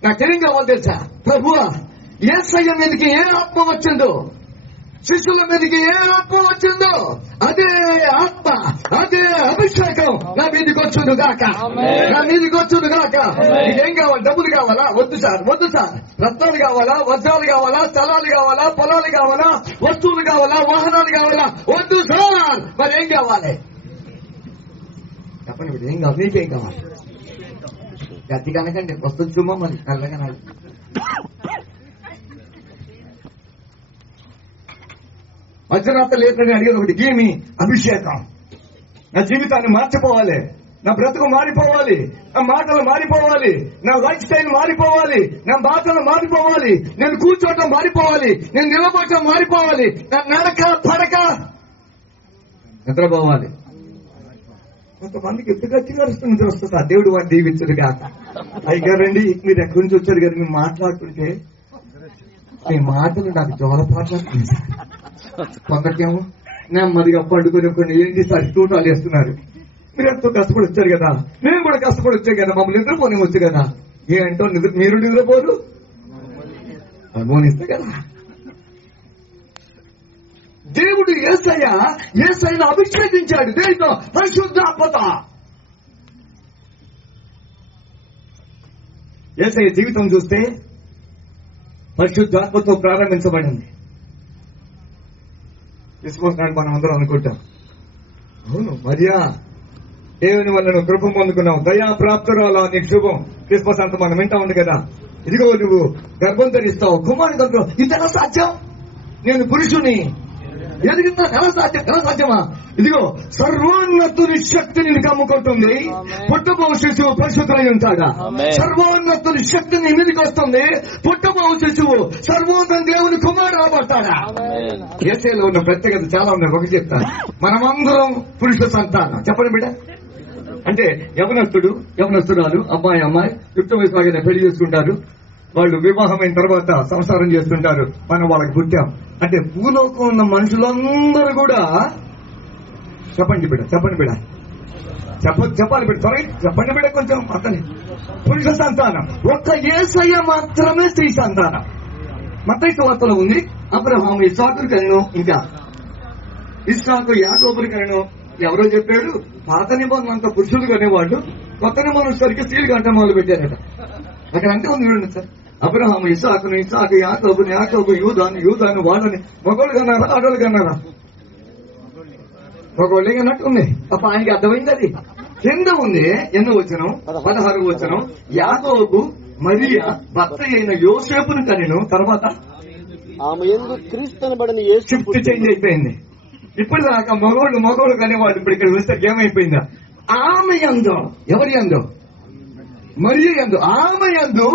నాకేం కావాలి తెలుసా? ప్రభువా, యేసయ్య మీదకి ఏ ఆత్మ వచ్చిందో, శిష్యుల మీదకి ఏ ఆత్మ వచ్చిందో అదే ఆత్మ, అదే అభిషేకం నా మీదకి వచ్చును గాక. నీకేం కావాలి? డబ్బులు కావాలా? వద్దు సార్. రత్నాలు కావాలా? వజ్రాలు కావాలా? స్థలాలు కావాలా? పొలాలు కావాలా? వస్తువులు కావాలా? వాహనాలు కావాలా? వద్దు సార్. మరి ఏం కావాలి చెప్పండి. ఏం కావాలి? నీకేం కావాలి? గట్టి కనకండి వస్తుంది చుమ్మా, మరి నల్లగా మధ్యరాత్రి లేదని అడిగేది ఒకటి, ఏమి? అభిషేకం. నా జీవితాన్ని మార్చిపోవాలి, నా బ్రతుకు మారిపోవాలి, నా మాటలు మారిపోవాలి, నా లైఫ్ స్టైల్ మారిపోవాలి, నా మాటలు మారిపోవాలి, నేను కూర్చోవటం మారిపోవాలి, నేను నిలబడటం మారిపోవాలి, నా నడక పడక నిద్రపోవాలి. కొంతమందికి ఎంత గట్టిగా వస్తుంది. ఆ దేవుడు వాడిని దీవించడు కాక. అయ్యారండి మీరు ఎక్కడి నుంచి వచ్చారు కదా, మీరు మాట్లాడుతుంటే మీ మాటలు నాకు జోలపాట్లాడుతుంది. కొందరికేమో నెమ్మదిగా పండుకొని ఏంటి సార్ తూటాలు వేస్తున్నారు. మీరు ఎంతో కష్టపడి వచ్చారు కదా, నేను కూడా కష్టపడి వచ్చాను కదా, మమ్మల్ని నిద్రపోని వచ్చు కదా. ఏంటో మీరు నిద్రపోరు, అనుమానిస్తే కదా. దేవుడు యేసయ్యను అభిషేకించాడు. దేనితో? పరిశుద్ధాత్మతో. యేసయ్య జీవితం చూస్తే పరిశుద్ధాత్మతో ప్రారంభించబడింది. క్రిస్మస్ నాడు మనం అందరం అనుకుంటాం, అవును మరియా దేవుని వల్ల నువ్వు కృప పొందుకున్నావు, దయా ప్రాప్తురాలా, నీకు శుభం. క్రిస్మస్ అంతా మనం వింటా ఉంది కదా. ఇదిగో నువ్వు గర్భం ధరిస్తావు, కుమారుని గర్భం. ఇది ఎలా సాధ్యం? నేను పురుషుని ఎదిగితే ఎలా సాధ్యమా? ఇదిగో సర్వోన్నతుని శక్తి నిన్ను కమ్ముకుంటుంది. పుట్టబో శిశువు పరిశుద్ధులై ఉంటాడా? సర్వోన్నతుని శక్తి నీ మీదకి వస్తుంది. పుట్టబో శిశువు సర్వోన్నత దేవుని కుమారుడు రాబోతాడా? యేసయ్యలో ఉన్న ప్రత్యేకత చాలా ఉన్నాయి. ఒకటి చెప్తాను, మనమందరం పురుష సంతానం. చెప్పండి బిడ్డ. అంటే యవనస్తురాలు, అమ్మాయి యుక్త వయసు లాగానే పెళ్లి చేసుకుంటారు. వాళ్ళు వివాహమైన తర్వాత సంసారం చేస్తుంటారు. మనం వాళ్ళకి పుట్టాం. అంటే భూలోకం ఉన్న మనుషులందరూ కూడా చెప్పండి బిడ్డ చెప్పాలి బిడ్డ, చెప్పండి బిడ్డ కొంచెం అతని పురుష సంతానం. ఒక్క యేసయ్య మాత్రమే స్త్రీ సంతానం. మత్తయి సువార్తలో ఉంది అబ్రహాము ఇస్సాకును కనెను, ఇంకా ఇస్సాకు యాకోబును కనెను. ఎవరో చెప్పాడు, పాత నిబంధన అంత పురుషులు కనేవాళ్ళు, కొత్త నిబంధన సరికి స్త్రీలు కంటే మొదలు పెట్టారట. అక్కడ అంటే ఉంది చూడండి సార్. అబ్రహాము ఇస్సాకును, ఇస్సాకు యాకోబుని, యాకోబు యూదాను, యూదాను వాళ్ళని. మగోళ్ళు కన్నారా, ఆడోళ్ళు కన్నారా? మగోళ్ళే కన్నట్టు ఉంది. అప్పుడు ఆయనకి అర్థమైంది. అది కింద ఉంది. ఎన్నో వచనం? 16వ వచనం. యాకోబు మరియా భర్త అయిన యోసేపును కనెను. తర్వాత ఆమె యందు క్రీస్తునబడిన యేసు షిఫ్ట్ చేంజ్ అయిపోయింది. ఇప్పుడు దాకా మగోళ్ళు కనేవాళ్ళు ఇప్పుడు ఇక్కడ చూస్తే ఏమైపోయిందా? ఆమె యందు, ఎవరి యందు? మరియ యందు, ఆమె యందు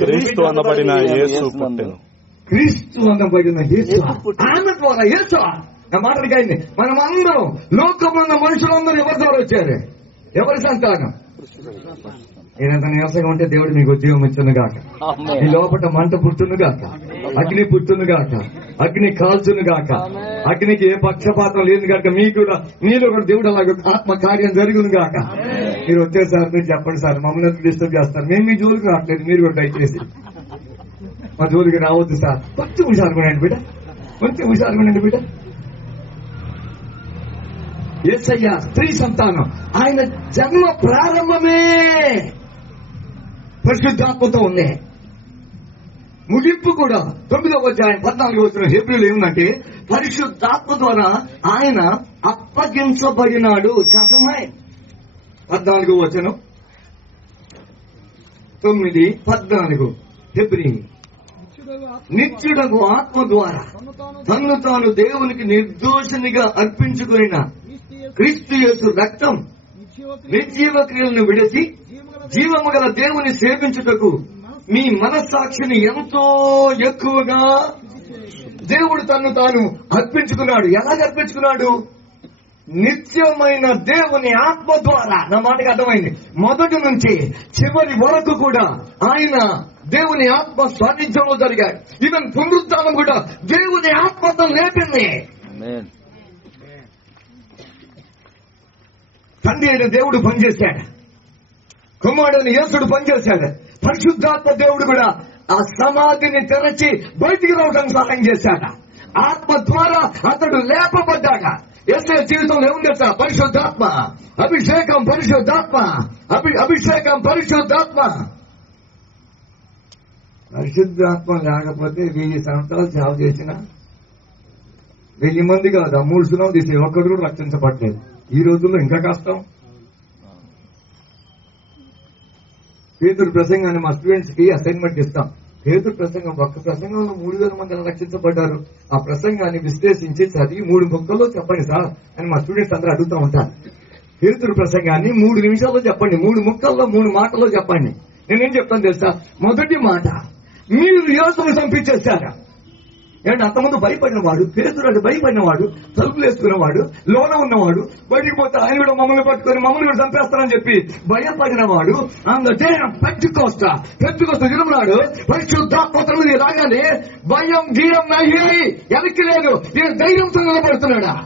క్రీస్తు అనబడిన యేసు పుట్టెను. క్రీస్తు అనబడిన యేసు, ఆమె ద్వారా యేసు. నా మాటలకి అయింది. మనం అందరం లోకంలో మనుషులందరూ ఎవరి ద్వారా వచ్చారు? ఎవరి సంతానం? నేనంత నీరసంగా ఉంటే దేవుడు మీకు ఉద్యోగం ఇచ్చును గాక. ఈ లోపల మంట పుట్టును గాక, అగ్ని పుట్టును గాక, అగ్ని కాల్చును గాక, అగ్నికి ఏ పక్షపాతం లేదు గాక. మీలో కూడా దేవుడు అలాగే ఆత్మ కార్యం జరుగును గాక. మీరు వచ్చేసారి మీరు చెప్పండి సార్, మమ్మల్ని డిస్టర్బ్ చేస్తారు. మేము మీ జోలికి రావట్లేదు, మీరు కూడా దయచేసి మా జోలికి రావద్దు సార్. కొంచెం హుషారుగా బిడ్డ, కొంచెం హుషారుగా బిడ్డ. యేసయ్య స్త్రీ సంతానం. ఆయన జన్మ ప్రారంభమే పరిశుద్ధాత్మతో ఉంది. ముగింపు కూడా 9వ అధ్యాయం 14వ వచనం హెబ్రీయులో ఏముందంటే, పరిశుద్ధాత్మ ద్వారా ఆయన అప్పగించబడినాడు. శాసనమై 14వ వచనం 9:14 హెబ్రీ. నిత్యుడగు ఆత్మ ద్వారా తన్ను తాను దేవునికి నిర్దోషినిగా అర్పించుకున్న క్రీస్తు యేసు రక్తం నిర్జీవ క్రియలను విడిచి జీవము గల దేవుని సేవించుటకు మీ మనస్సాక్షిని ఎంతో ఎక్కువగా దేవుడు తన్ను తాను అర్పించుకున్నాడు. ఎలా అర్పించుకున్నాడు? నిత్యమైన దేవుని ఆత్మ ద్వారా. నా మాటకి అర్థమైంది. మొదటి నుంచి చివరి వరకు కూడా ఆయన దేవుని ఆత్మ స్వాధీనంలో జరిగాడు. ఈవెన్ పునరుద్ధానం కూడా దేవుని ఆత్మతో లేపింది. తండ్రి అయిన దేవుడు పనిచేశాడు, కుమారుడైన యేసుడు పనిచేశాడు, పరిశుద్ధాత్మ దేవుడు కూడా ఆ సమాధిని తెరచి బయటికి రావడానికి సహాయం చేశాడు. ఆత్మ ద్వారా అతడు లేపబడ్డాక యేసయ్య జీవితంలో ఏముంది సార్? పరిశుద్ధాత్మ అభిషేకం, పరిశుద్ధాత్మ అభిషేకం, పరిశుద్ధాత్మ. పరిశుద్ధాత్మ లేకపోతే 1000 సంవత్సరాలు సేవ చేసిన 1000 మంది కాదు, 3 సున్నాలు తీసే ఒక్కడు కూడా రక్షించబడలేదు. ఈ రోజుల్లో ఇంకా కష్టం. పేతురు ప్రసంగాన్ని మా స్టూడెంట్స్ కి అసైన్మెంట్ ఇస్తాం. పేతురు ప్రసంగం, ఒక్క ప్రసంగంలో 3000 మంది రక్షించబడ్డారు. ఆ ప్రసంగాన్ని విశ్లేషించి చదివి 3 ముక్కల్లో చెప్పండి సార్ అని మా స్టూడెంట్స్ అందరూ అడుగుతూ ఉంటారు. పేతురు ప్రసంగాన్ని 3 నిమిషాల్లో చెప్పండి, 3 ముక్కల్లో 3 మాటల్లో చెప్పండి. నేనేం చెప్తాను తెలుసా? మొదటి మాట, మీరు యేసును చంపించేశారా? ఏంటి అంతమంది భయపడినవాడు పేతురు, అది భయపడినవాడు, తలుపులు వేసుకున్నవాడు, లోన ఉన్నవాడు, బయటికి పోతే ఆయన కూడా మమ్మల్ని పట్టుకొని మమ్మల్ని కూడా చంపేస్తారని చెప్పి భయపడినవాడు. పెట్టుకోస్తా తిరుమలాడు పరిశుద్ధాత్మ మీద రాగానే భయం గీయం నాయి వెనక్కి లేదు. నేను ధైర్యంతో నిలబడుతున్నాడా?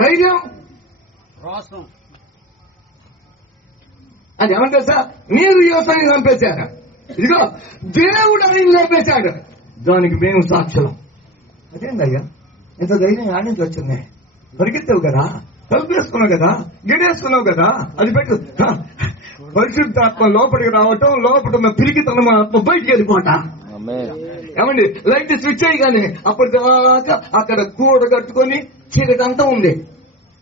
ధైర్యం అది ఏమంటే సార్, మీరు యోసాన్ని చంపేశారు, ఇదిగో దేవుడు ఆయన చంపేశాడు, దానికి మేము సాక్షులం. అదేందయ్యా ఎంత ధైర్యం ఆడి నుంచి వచ్చింది? పరిగెత్తావు కదా, తలుపు వేసుకున్నావు కదా, గిడేసుకున్నావు కదా, అది పెట్టు. పరిశుద్ధాత్మ లోపలికి రావటం, లోపల ఉన్న పిరికితనం ఆత్మ బయటికి వెళ్ళిపోవటం. ఏమండి లైట్ స్విచ్ అయ్యగానే అప్పటిదాకా అక్కడ కూడ కట్టుకొని చీకటి అంతా ఉంది.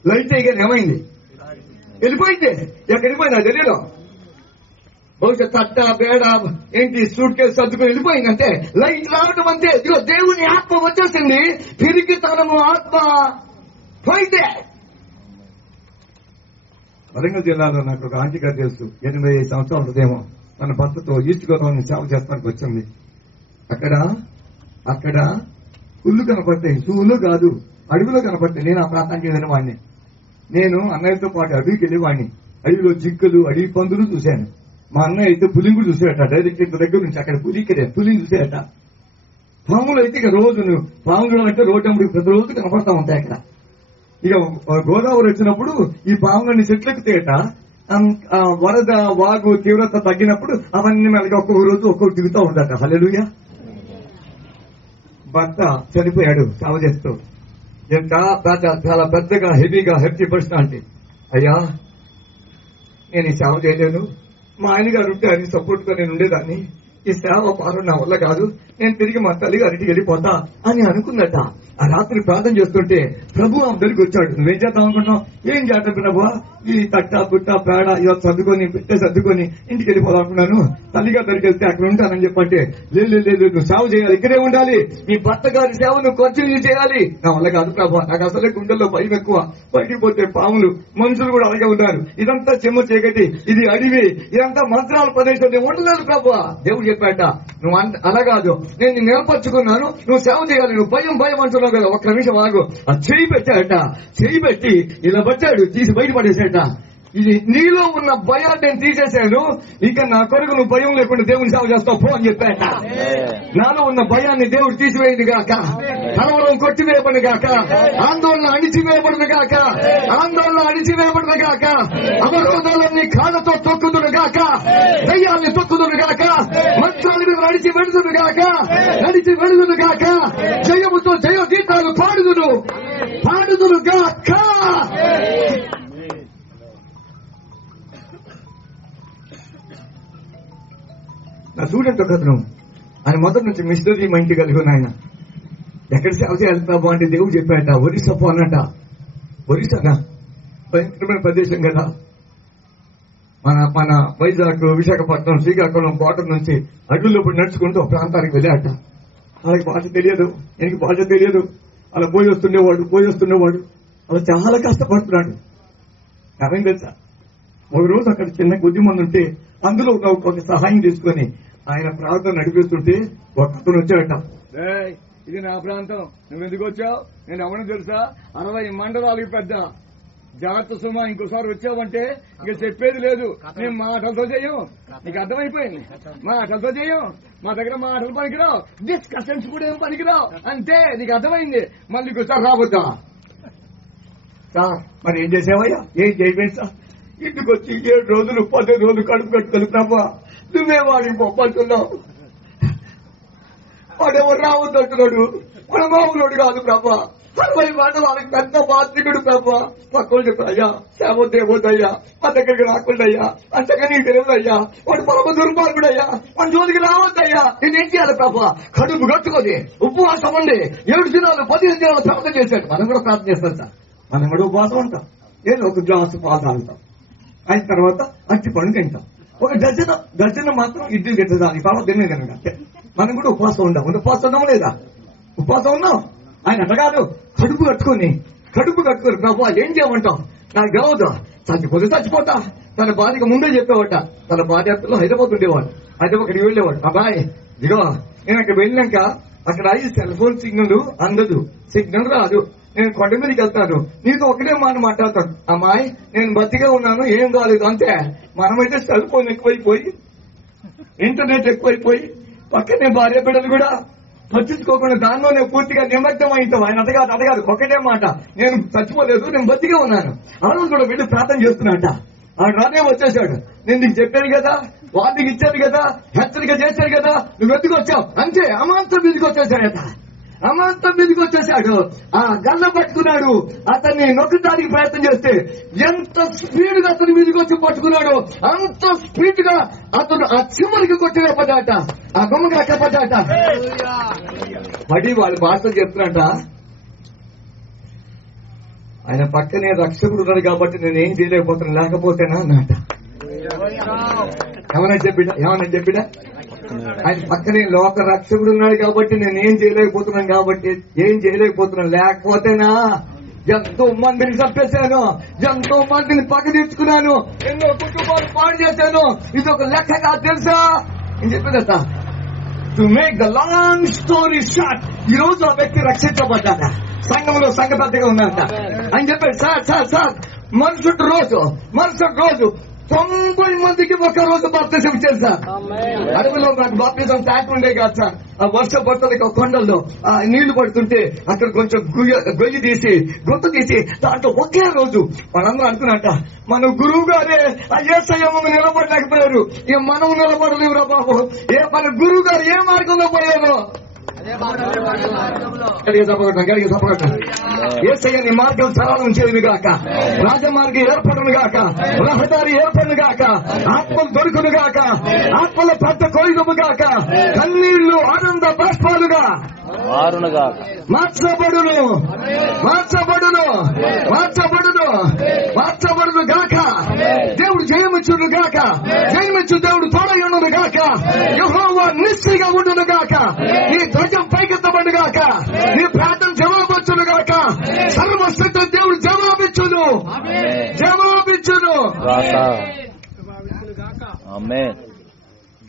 లైట్ అయ్యగానే ఏమైంది? వెళ్ళిపోయింది. ఎక్కడికి పోయినా తెలియదు. బహుశా తట్ట బేడ ఏంటి సూట్ కేసు సర్దుకొని వెళ్ళిపోయింది అంతే. లైట్ రావడం అంతే. ఇదిగో దేవుని ఆత్మ వచ్చేసింది. పిరికితనము ఆత్మ పోయిందే. వరంగల్ జిల్లాలో నాకు ఒక ఆంటీ గారు తెలుసు, 85 సంవత్సరాలు ఉంటుందేమో. మన భర్తతో ఈస్ట్ గోదావరి సేవ చేస్తానికి వచ్చింది. అక్కడ పుల్లు కనపడతాయి, సూలు కాదు అడవిలో కనపడతాయి. నేను ఆ ప్రాంతానికి వెళ్ళిన వాడిని. నేను అన్నయ్యతో పాటు అడవికి వెళ్ళేవాడిని. అడవిలో జింకలు, అడవి పందులు చూశాను. మా అన్నయ్య అయితే పులిని కూడా చూసాడట. డైరెక్ట్ దగ్గర నుంచి అక్కడ పులిని చూసాడట. పాములు అయితే ఇక రోజు పాములు అంటే రోడ్డు అమ్మడికి ప్రతిరోజు కనపడతా ఉంటాయి అక్కడ. ఇక గోదావరి వచ్చినప్పుడు ఈ పాములన్నీ చెట్లెక్కుతాయట. వరద వాగు తీవ్రత తగ్గినప్పుడు అవన్నీ మనకి ఒక్కొక్క రోజు ఒక్కొక్క దిగుతూ ఉందట. హల్లెలూయా. భర్త చనిపోయాడు సేవ చేస్తూ. చాలా పెద్దగా హెవీ పర్సనాలిటీ. అయ్యా నేను ఈ సేవ చేయలేను, మా ఆయన గారు ఉంటే ఆయన సపోర్ట్ గా నేను ఉండేదాన్ని, ఈ సేవ పాలన నా వల్ల కాదు, నేను తిరిగి మా తల్లి గారికి వెళ్ళిపోతా అని అనుకుందట. ఆ రాత్రి ప్రార్థన చేస్తుంటే ప్రభు ఆమె దగ్గరికి వచ్చాడు. నువ్వేం చేద్దాం అనుకుంటున్నావు? ఏం చేద్దాం ప్రభు, ఈ తట్ట పుట్ట పేడ ఇలా సర్దుకొని పెట్టే సర్దుకొని ఇంటికి వెళ్ళిపోవాలనుకున్నాను, తల్లిగారి దగ్గరికి వెళ్తే అక్కడ ఉంటానని చెప్పంటే, లేదు నువ్వు సేవ చేయాలి, ఇక్కడే ఉండాలి, నీ భర్త గారి సేవ నువ్వు కంటిన్యూ చేయాలి. నా వల్ల కాదు ప్రభు, నాకు అసలే గుండెల్లో భయం ఎక్కువ, బయటికి పోతే పాములు మనుషులు కూడా అలాగే ఉన్నారు, ఇదంతా చెమ్మ చీకటి, ఇది అడివి, ఇదంతా మంత్రాల ప్రదేశం, నేను ఉండలేదు ప్రభు. దేవుడు చెప్పాట, నువ్వు అలా కాదు, నేను నిన్ను ఏర్పరచుకున్నాను, నువ్వు సేవ చేయాలి, నువ్వు భయం అంటున్నావు కదా, ఒక్క నిమిషం ఆగు. ఆ చెయ్యి పెట్టాడట, చెయ్యి పెట్టి ఇలా పట్టాడు, తీసి బయట పడేసాడ. ఇది నీలో ఉన్న భయాన్ని నేను తీసేశాను, ఇక నా కొరకు నువ్వు భయం లేకుండా దేవుని సేవ చేస్తావు పో అని చెప్పాట. నాలో ఉన్న భయాన్ని దేవుడు తీసివేయదు గాక, కలవరం కొట్టివేయబడి గాక, ఆందోళన అణిచివేయబడిన గాక, అవరోధాలన్నీ కాళ్ళతో తొక్కుదును గాక, దయ్యాన్ని తొక్కుదును గాక, మంత్రాలను నడిచి వెళుదును గాక, జయముతో జయ గీతాలు పాడుదును గాక. నా స్టూడెంట్ ఒక అతను, ఆయన మొదటి నుంచి మిషనరీ మైండ్ కలిగి ఆయన. ఎక్కడ సేవ చేయాలి అంటే దేవుడు చెప్పాట, ఒరిస్సా పోనట. ఒరిస్సానా భయంకరమైన ప్రదేశం కదా, మన వైజాగ్, విశాఖపట్నం, శ్రీకాకుళం బార్డర్ నుంచి అడవుల్లో నడుచుకుంటూ ఒక ప్రాంతానికి వెళ్ళాట. వాళ్ళకి భాష తెలియదు, எனக்கு భాష తెలియదు, అలా పోయి వస్తుండేవాడు అలా చాలా కష్టపడుతున్నాడు. కారణం తెలుసా, ఒక రోజు అక్కడ చిన్న కొద్ది మంది ఉంటే అందులో ఒక సహాయం తీసుకుని ఆయన ప్రాంతం నడిపిస్తుంటే ఒక అతను వచ్చాడట. ఇది నా ప్రాంతం, నువ్వు ఎందుకు వచ్చావు? నేను ఎవరిని తెలుసా, 60 మండలాలకి పెద్ద, జాగ్రత్త సుమా, ఇంకోసారి వచ్చావంటే ఇక చెప్పేది లేదు, మేము మాటలతో చేయం, నీకు అర్థమైపోయింది, మాటలతో చేయం, మా దగ్గర మాటలు పనికిరావు, డిస్కషన్స్ కూడా ఏం పనికిరావు, అంతే, నీకు అర్థమైంది, మళ్ళీ ఇంకోసారి రాబోద్దా. మరి ఏం చేసావయ్యా? ఏం చేయలేదు సార్, ఇంటికి వచ్చి 7 రోజులు 10 రోజులు కడుపు కట్టుకొని ప్రభా నువ్వే వాడికి పంపుతున్నావు, వాడెవరు రావద్దంటున్నాడు, మన మామూలుడు కాదు ప్రభా, 60 మండలానికి పెద్ద బాధ్యుడు ప్రభా. పక్కన చెప్పాయ్యా, సేవోదయ్యా, మా దగ్గరికి రాకుండయ్యా, అంతగా నీకు తెలియదయ్యా, వాడు పరమ దుర్మార్గుడయ్యా, మన జోలికి రావద్దయ్యా, నేనేం చేయాలి ప్రభా? కడుపు కట్టుకొని ఉపవాసం ఉండి 7 దినాలు 15 దినాలు ప్రార్థన చేశాడు. మనం కూడా ప్రార్థన చేస్తాం సార్, మనం కూడా ఉపవాసం ఉంటాం, ఏదో ఒక గ్లాసు పాలు తాగుతాం, అయిన తర్వాత అట్టి పండు తింటాం, ఒక డజన్ మాత్రం ఇడ్లీ తింటాం, తర్వాత తినే కనుక మనం కూడా ఉపవాసం ఉన్నాం లేదా? ఉపవాసం ఉన్నాం. ఆయన అట్లా కాదు, కడుపు కట్టుకుని ప్రభు ఏం చేయమంటాం, నాకు గెలవదు, చచ్చిపోతా. తన భార్యకు ముందే చెప్పేవాట, తన భార్యలో హైదరాబాద్ ఉండేవాడు, అక్కడికి వెళ్ళేవాడు. అబ్బాయి ఇదిగో నేను అక్కడ వెళ్ళాక అక్కడ 5 సెల్ ఫోన్ సిగ్నల్ అందదు, సిగ్నల్ రాదు, నేను కొండ మీదకి వెళ్తాను, నీతో ఒకటే మాట మాట్లాడతాను, అమ్మాయి నేను బతిగా ఉన్నాను, ఏం కాలేదు అంతే. మనమైతే సెల్ ఫోన్ ఎక్కువైపోయి, ఇంటర్నెట్ ఎక్కువైపోయి, పక్కనే భార్య బిడ్డలు కూడా పట్టించుకోకుండా దానిలోనే పూర్తిగా నిమగ్నం అయింటాం. ఆయన అడగాదు ఒకటే మాట, నేను చచ్చిపోలేదు, నేను బతిగా ఉన్నాను. ఆ రోజు కూడా వెళ్ళి ప్రార్థన చేస్తున్నాట. ఆయన రానే వచ్చేసాడు, నేను నీకు చెప్పాను కదా, వార్నింగ్ ఇచ్చాను కదా, హెచ్చరిక చేశాను కదా, నువ్వు ఎందుకు వచ్చావు అంతే. అమాంతం మీదకి వచ్చేసాడు, ఆ గల్ల పట్టుకున్నాడు, అతన్ని నొక్కడానికి ప్రయత్నం చేస్తే ఎంత స్పీడ్ గా అతని మీదకి వచ్చి పట్టుకున్నాడు, అంత స్పీడ్ గా అతను ఆ చిమ్మరికి కొట్టివేపడ్డాట, ఆ గుమ్మకి అక్కపడ్డాట. పడి వాళ్ళ భాషలో చెప్తున్నట, ఆయన పక్కనే రక్షకుడు ఉన్నాడు కాబట్టి నేనేం చేయలేకపోతున్నాను, లేకపోతేనా అన్నట. ఏమన్నా చెప్పిడా ఆయన పక్కనే లోక రక్షకుడు ఉన్నాడు కాబట్టి నేనేం చేయలేకపోతున్నాను, లేకపోతేనా ఎంతో మందిని చంపేశాను, ఎంతో మందిని పగ తీర్చుకున్నాను, ఎన్నో కుటుంబాలు పాడు చేశాను, ఇది ఒక లెక్కగా తెలుసా అని చెప్పిందట. To make the long story short, ఈ రోజు ఆ వ్యక్తి రక్షించబడ్డాక సంఘంలో సంఘబద్ధంగా ఉన్నాక అని చెప్పాడు. సార్ మరుసటి రోజు 90 మందికి ఒక రోజు బాప్తిజం ఇచ్చారు సార్. అడవిలో నాకు బాప్తిజం ట్యాంక్ ఉండే కాదు సార్. ఆ వర్షం పడుతుంది కొండల్లో, ఆ నీళ్లు పడుతుంటే అక్కడ కొంచెం గొయ్యి తీసి గుంత తీసి దాంట్లో ఒకే రోజు మనందరూ అనుకున్నట్ట మన గురువు గారే ఆ యేసయ్య ముందు నిలబడలేకపోయారు, ఇక మనం నిలబడలేవురా బాబు. మన గురువు గారు ఏ మార్గంలో పోయారో యేసయ్య నీ మార్గం సరళం చేయను గాక, రాజమార్గం ఏర్పడను గాక, రహదారి ఏర్పడను గాక, ఆత్మలు దొరుకును గాక, ఆత్మల పెద్ద కోయిదము గాక, కన్నీళ్లు ఆనంద బాష్పాలుగా మార్చబడును మార్చబడును మార్చబడును మార్చబడును గాక. దేవుడు జయమిచ్చును గాక, జయమిచ్చు దేవుడు తోడయుండును గాక, యెహోవా నిశ్చయగా ఉండును గాక, నీ ధ్వజం పైకెత్తబడును గాక, నీ ప్రార్థన జవాబొచ్చును గాక, సర్వశక్తి దేవుడు జవాబిచ్చును జవాబిచ్చును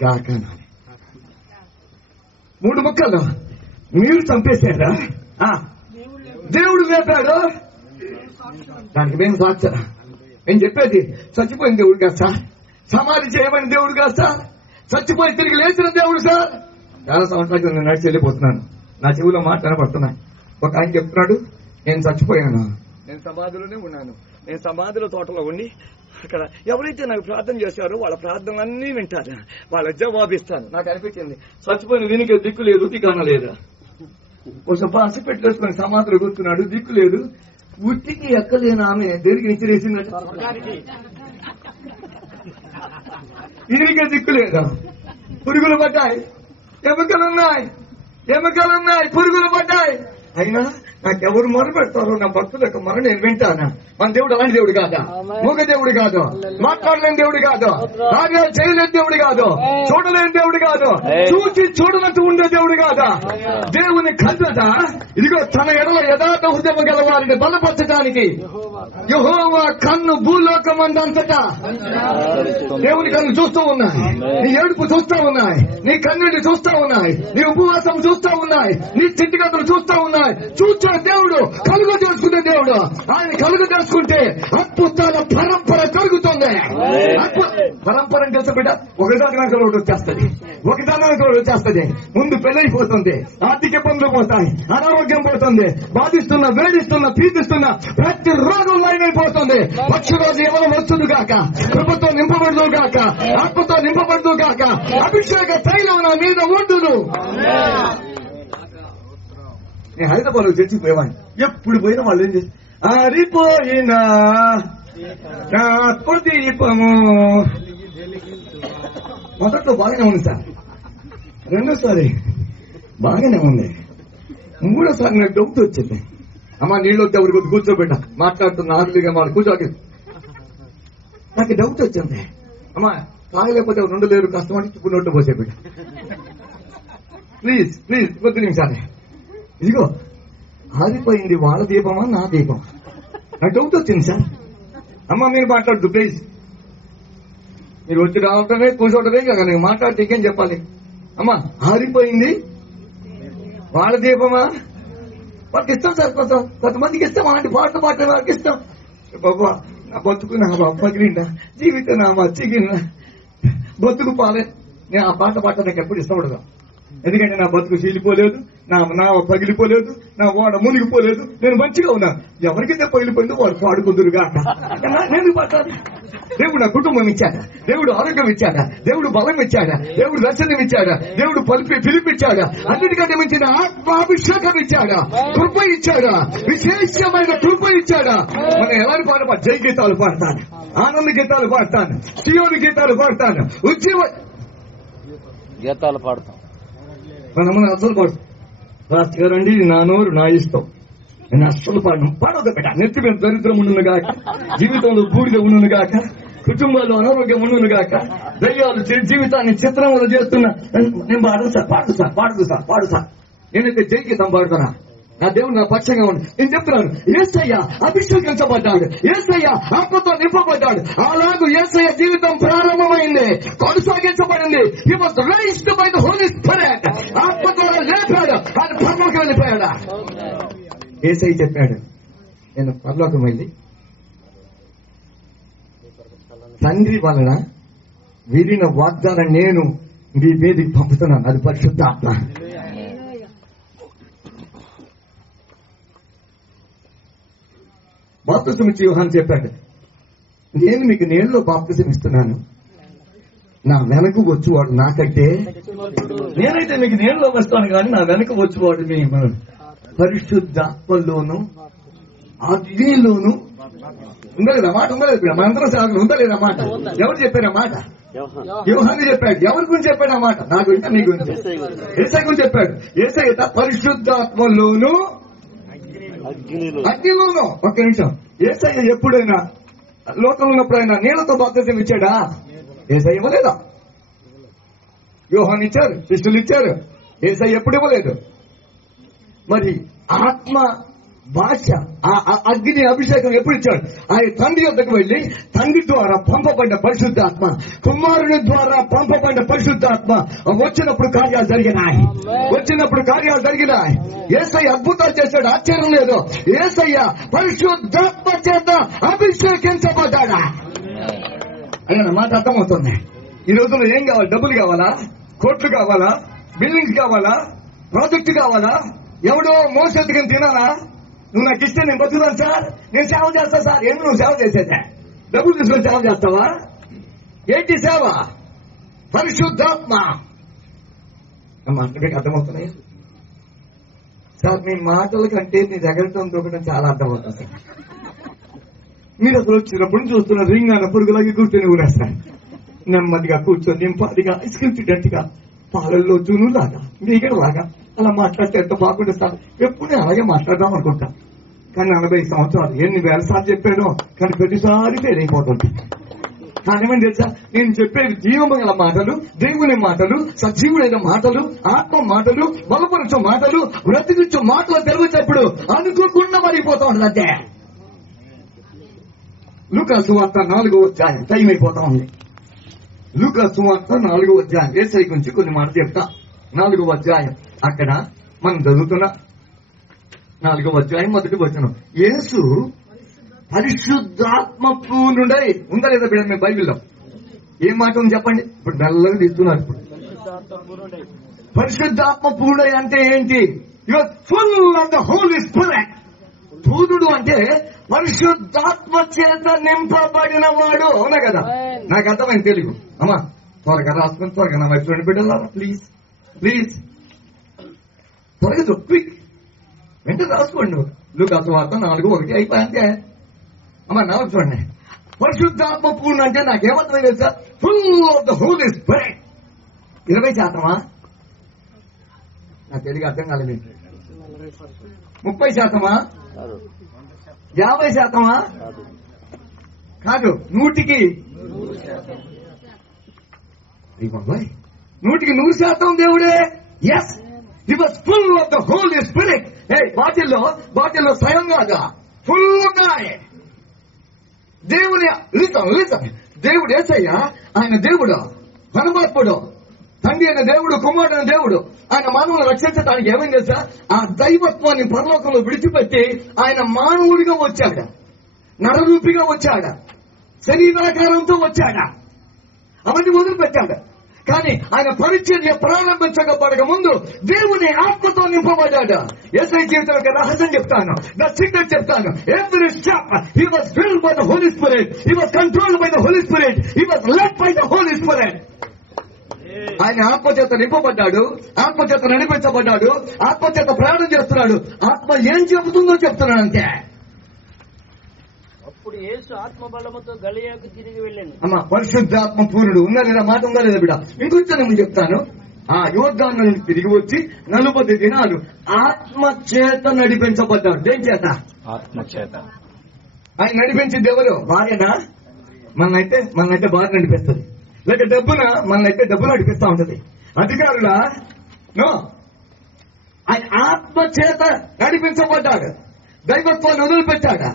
గాక. 3 ముక్కలు మీరు చంపేశారా? దేవుడు వేపాడు, దానికి మేము సాక్షర. నేను చెప్పేది చచ్చిపోయిన దేవుడు కాదు సార్, సమాధి చేయబడిన దేవుడు కాదు సార్, చచ్చిపోయి తిరిగి లేచిన దేవుడు సార్. చాలా సంవత్సరాలు నేను నడిచి వెళ్ళిపోతున్నాను, నా చెవిలో మాట్లాడబడుతున్నాయి. ఒక ఆయన చెప్తున్నాడు, నేను చచ్చిపోయాను, నేను సమాధిలోనే ఉన్నాను, నేను సమాధిలో తోటలో ఉండి అక్కడ ఎవరైతే నాకు ప్రార్థన చేశారో వాళ్ళ ప్రార్థనలన్నీ వింటారు, వాళ్ళకి జవాబిస్తాను. నాకు అనిపించింది చచ్చిపోయిన దీనికి దిక్కు లేదు, దిగాన లేదా. కొంచెం పాసి పెట్టేసుకుని సమాధిలో కూర్చున్నాడు, దిక్కు లేదు. ఉట్టికి ఎక్కలేని ఆమె దేనికి నిచ్చిరేసిందట, ఇదికే దిక్కు లేదా. పురుగులు పడ్డాయి, ఎముకలున్నాయి, పురుగులు పడ్డాయి. అయినా నాకెవరు మొర పెడతారో నా భక్తుల యొక్క మొర నేను వింటానా? మన దేవుడు అలాంటి దేవుడు కాదా? మూగ దేవుడు కాదు, మాట్లాడలేని దేవుడు కాదు, కార్యాలు చేయలేని దేవుడు కాదు, చూడలేని దేవుడు కాదు, చూచి చూడనట్టు ఉండే దేవుడు కాదా? దేవుని కళ్ళట ఇదిగో తన ఎడల యథార్థ హృదయం గల వారిని బలపరచడానికి యెహోవా కన్ను భూలోకమందంతటా దేవుని కన్ను చూస్తూ ఉన్నాయి, నీ ఏడుపు చూస్తూ ఉన్నాయి, నీ కన్నీళ్లు చూస్తూ ఉన్నాయి, నీ ఉపవాసం చూస్తూ ఉన్నాయి, నీ స్థితిగతులు చూస్తూ ఉన్నాయి. చూచే దేవుడు, కలుగు చేసుకునే దేవుడు. ఆయన కలుగు చేసుకుంటే అద్భుతాల పరంపర కలుగుతుంది. పరంపర అంటే బిడ్డ ఒకదానికి ఒకటి వచ్చేస్తుంది, ఒకదానికి ఒకటి వచ్చేస్తుంది. ముందు పెళ్ళైపోతుంది, ఆర్థిక ఇబ్బందులు పోతాయి, అనారోగ్యం పోతుంది, బాధిస్తున్న, వేధిస్తున్న, పీడిస్తున్న ప్రతి రోగం లైనైపోతుంది. పక్షి రోజు ఎవరు వస్తుంది గాక, ప్రభుత్వం నింపబడదు గాక, ఆత్మతో నింపబడదు గాక, అభిషేక తైలం నా మీద ఉండును. నేను హైదరాబాద్ లో చర్చిపోయేవాడిని, ఎప్పుడు పోయినా వాళ్ళు ఏం చేసి ఆరిపోయినా నా ఆత్మదీపము. మొదట్లో బాగానే ఉంది సార్, రెండోసారి బాగానే ఉంది, మూడోసారి నాకు డౌట్ వచ్చింది. అమ్మా నీళ్ళు వద్ద ఎవరి కొద్ది కూర్చోబెట్ట, మాట్లాడుతున్న ఆరులుగా వాళ్ళు కూర్చోకి నాకు డౌట్ వచ్చింది. అమ్మా తాగలేకపోతే ఎవరు ఉండలేరు, కష్టం ఇప్పుడు నోట్లు పోసేబెట్ట, ప్లీజ్ ప్లీజ్ కొద్ది నిమిషాలే. ఇదిగో ఆరిపోయింది, వాళ్ళ దీపమా నా దీపం? నాకు డౌట్ వచ్చింది సార్. అమ్మ మీరు మాట్లాడుతూ ప్లీజ్, మీరు వచ్చి రావటమే కూర్చోవటమే కదా, నేను మాట్లాడితే ఇంకేం చెప్పాలి. అమ్మా ఆరిపోయింది వాళ్ళ దీపమా? వాళ్ళకి ఇస్తాం సార్, కొంతమందికి ఇస్తాం, అలాంటి పాటలు పాటలు వాళ్ళకి ఇస్తాం. బాబా నా బతుకు నా పగిలిందా, జీవితం నా మచ్చిగిన బతుకు పాలే. నేను ఆ పాట పాట నాకు ఎప్పుడు ఇష్టపడదా, ఎందుకంటే నా బతుకు చీలిపోలేదు, నా పగిలిపోలేదు, నా వాడ మునిగిపోలేదు, నేను మంచిగా ఉన్నా. ఎవరికైతే పగిలిపోయిందో వాడు పాడుకుందురుగా. నేను పట్టాలి. దేవుడు నా కుటుంబం ఇచ్చాడా, దేవుడు ఆరోగ్యం ఇచ్చాడా, దేవుడు బలం ఇచ్చాడా, దేవుడు దర్శనం ఇచ్చాడా, దేవుడు పిలిపిచ్చాడా, అన్నిటికంటే మించిన ఆత్మాభిషేకం ఇచ్చాడా, కృప ఇచ్చాడా, విశేషమైన కృప ఇచ్చాడా. మనం ఎలాంటి పాట జై గీతాలు పాడతాను, ఆనంద గీతాలు పాడతాను, సియోని గీతాలు పాడతాను, ఉద్యమ గీతాలు పాడతాం. మనమని అసలు పాడు రాష్ట్ర గారండి, నా నోరు నా ఇష్టం, నేను అస్సలు పాడదు పెట్ట. నెత్తి మీద దరిద్రం ఉండును గాక, జీవితంలో బూడిద ఉండును గాక, కుటుంబాల్లో అనారోగ్యం ఉండును గాక, దయ్యాలు జీవితాన్ని చిత్రములు చేస్తున్నా. నేను పాడదు సార్. నేనైతే జై గీతం పాడుతున్నా. నా దేవుడు నా పక్షంగా ఉంది. నేను చెప్తున్నాను, యేసయ్య అభిషేకించబడ్డాడు, యేసయ్య ఆత్మతో నింపబడ్డాడు. అలాగే యేసయ్య జీవితం ప్రారంభమైంది, కొనసాగించబడింది. He was raised by the Holi Spirit. ఆత్మతో లేపాడు, ఆయన పరలోకం వెళ్ళిపోయాడా. యేసయ్య చెప్పాడు, నేను పరలోకం వెళ్ళి తండ్రి వలన విరిన వాగ్దానం నేను మీ మీదకి పంపుతున్నాను. అది పరిశుద్ధాత్మ. బాప్తిసం ఇచ్చి యోహాను చెప్పాడు, నేను మీకు నీళ్ళలో బాప్తిసం ఇస్తున్నాను, నా వెనక వచ్చేవాడు నాకంటే, నేనైతే మీకు నీళ్ళలో వస్తాను కానీ నా వెనక వచ్చేవాడు మీ పరిశుద్ధాత్మలోను అగ్నిలోను. ఉందా లేదా మాట? ఉందా లేదా? మనందరం సాగులు ఉందా లేదా మాట? ఎవరు చెప్పారు ఆ మాట? యోహాను చెప్పాడు. ఎవరి గురించి చెప్పాడు ఆ మాట? నా గురించి, నీ గురించి, యేసయ్య గురించి చెప్పాడు. యేసయ్య పరిశుద్ధాత్మలోను అగ్నిలోను. ఒక్క నిమిషం, యేసయ్య ఎప్పుడైనా లోకంలో ఉన్నప్పుడు ఆయన నీళ్లతో బాప్తిసం ఇచ్చాడా? యేసయ్య ఇవ్వలేదా? యోహాను ఇచ్చారు, శిష్యులు ఇచ్చారు. యేసయ్య ఎప్పుడు ఇవ్వలేదు. మరి ఆత్మ భాష, అగ్ని అభిషేకం ఎప్పుడు ఇచ్చాడు? ఆయన తండ్రి వద్దకు వెళ్లి తండ్రి ద్వారా పంపబడిన పరిశుద్ధాత్మ, కుమారుని ద్వారా పంపబడిన పరిశుద్ధాత్మ వచ్చినప్పుడు కార్యాలు జరిగినాయి. యేసయ్య అద్భుతాలు చేశాడు, ఆశ్చర్యం లేదు. యేసయ్య పరిశుద్ధాత్మ చేత అభిషేకించబడ్డాడా? అయినా మాట అర్థమవుతుంది. ఈ రోజుల్లో ఏం కావాలి? డబ్బులు కావాలా? కోట్లు కావాలా? బిల్డింగ్స్ కావాలా? ప్రాజెక్టు కావాలా? ఎవడో మోసెత్తుకుని తినాలా? నువ్వు నాకు ఇస్తే నేను బతుకుతాను సార్, నేను సేవ చేస్తా సార్. ఎందుకు నువ్వు సేవ చేసేదా? డబ్బులు తీసుకొని సేవ చేస్తావా? ఏంటి సేవ? పరిశుద్ధాత్మ. మీకు అర్థమవుతున్నాయి సార్? మీ మాటల కంటే మీ దగ్గరతో దొరకడం చాలా అర్థమవుతుంది. మీరు అసలు వచ్చినప్పుడు చూస్తున్న రింగ్ అన్న పురుగులాగి కూర్చొని ఊరేస్తాను. నెమ్మదిగా కూర్చొని నింపాదిగా స్క్రిప్ట్ గా పాలల్లో జూను లాగా మీగడ లాగా అలా మాట్లాడితే ఎంత బాగుంటుంది సార్. ఎప్పుడు అలాగే మాట్లాడదాం అనుకుంటా. కానీ 40 సంవత్సరాలు ఎన్ని వేల సార్లు చెప్పానో, కానీ ప్రతిసారి ఫెయిల్ అయిపోతుంది. కానివ్వండి తెలుసా, నేను చెప్పేది జీవము గల మాటలు, దేవుని మాటలు, సజీవుడైన మాటలు, ఆత్మ మాటలు, బలపరచు మాటలు, బ్రతికించు మాటలు తెలివేటప్పుడు అనుకోకుండా మరిగిపోతా ఉంటుంది. అంతే. లూకా సువార్త 4వ అధ్యాయం. టైం అయిపోతా ఉంది. లూకా సువార్త 4వ అధ్యాయం. యేసయ్య గురించి కొన్ని మాటలు చెప్తా. 4వ అధ్యాయం. అక్కడ మనం చదువుతున్న 4వ అధ్యాయం 1వ వచనం. యేసు పరిశుద్ధాత్మ పూర్ణుడై. ఉందా లేదా బిడ్డ మీ బైబిల్లో? ఏం మాట ఉంది చెప్పండి. ఇప్పుడు మెల్లగా తీస్తున్నారు. ఇప్పుడు పరిశుద్ధాత్మ పూర్ణుడై అంటే ఏంటి? Your full of the Holi Spirit. పూర్ణుడు అంటే పరిశుద్ధాత్మ చేత నింపబడిన వాడు. అవునా కదా? నాకు అర్థమైంది తెలుగు. అమ్మా త్వరగా రాసుకుని త్వరగా నా వైపు చూడండి బిడ్డలా. ప్లీజ్ త్వరగా క్విక్ వెంటనే రాసుకోండి. లూకా సువార్త 4:1 అయిపోయి అంతే. అమ్మా 4 చూడండి. పరిశుద్ధాత్మ పూర్ణ అంటే నాకేమర్థమైంది తెలుసా? Full of the Holi spirit. 20% నాకు తెలుగు అర్థం కాలేదు. 30%? 50%? కాదు, 100కి 100% దేవుడే. Yes, he was full of the Holi spirit. వాటిల్లో స్వయంగా ఫుల్ ఉన్నాయి. దేవుని లిసన్ దేవుడు యేసయ్య, ఆయన దేవుడు, పరమాత్ముడు, తండ్రి అయిన దేవుడు, కుమారుడు అయిన దేవుడు. ఆయన మానవులను రక్షించడానికి ఏమైంది తెలుసా? ఆ దైవత్వాన్ని పరలోకంలో విడిచిపెట్టి ఆయన మానవుడిగా వచ్చాడు, నరరూపిగా వచ్చాడు, శరీరాకారంతో వచ్చాడు, అవన్నీ వదిలిపెట్టాడు. కానీ ఆయన పరిచర్య ప్రారంభించకపోవక ముందు దేవుని ఆత్మతో నింపబడ్డాడు. యేసయ్య జీవితం యొక్క రహస్యం చెప్తాను, ద సీక్రెట్ చెప్తాను. Every step he was filled by the Holi spirit. He was controlled by the Holi spirit. He was led by the Holi spirit. ఆయన ఆత్మచేత నింపబడ్డాడు, ఆత్మచేత నడిపించబడ్డాడు, ఆత్మచేత ప్రయాణం చేస్తున్నాడు. ఆత్మ ఏం చెబుతుందో చెప్తున్నాడు అంతే. అప్పుడు యేసు ఆత్మ బలముతో గలియాకు తిరిగి వెళ్ళాను. అమ్మ పరిశుద్ధాత్మ పూర్ణుడు. ఉందా లేదా మాట? ఉందా లేదా బిడ్డ? ఇంకొంచెం నేను చెప్తాను. ఆ యోర్దాను నుండి తిరిగి వచ్చి 40 దినాలు ఆత్మ చేత నడిపించబడ్డాడు. దేని చేత? ఆత్మ చేత. ఆయన నడిపించింది ఎవరు? భార్యనా? మనైతే భార్య నడిపిస్తుంది. లేక డబ్బున? మనైతే డబ్బు నడిపిస్తా ఉంటది. అధికారులా? నో. ఆయన ఆత్మ చేత నడిపించబడ్డాడు. దైవత్వాన్ని వదిలిపెట్టాడు.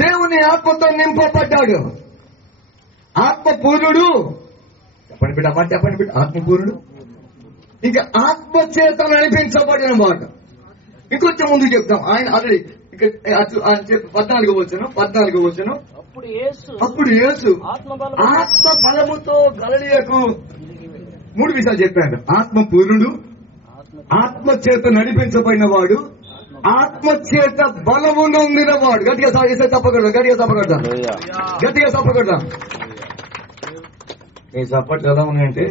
దేవుని ఆత్మతో నింపబడ్డాడు. ఆత్మపూర్ణుడు. చెప్పండి బిడ్డ, మాట చెప్పండి బిడ్డ. ఆత్మపూర్ణుడు. ఇంకా ఆత్మ చేత నడిపించబడిన వాడు. ఇంకొంచెం ముందు చెప్తాం. ఆయన ఆల్రెడీ 14వ వచనం. అప్పుడు యేసు ఆత్మ బలముతో గలిలయకు 3 విషయాలు చెప్పాడు. ఆత్మ పూర్ణుడు, ఆత్మ చేత నడిపించబడిన వాడు, ఆత్మ చేత బలము నొందిన వాడు. గట్టిగా తప్పకూడదు, గట్టిగా తప్పకూడదు. ఈ సపోర్ట్లు ఎలా ఉన్నాయంటే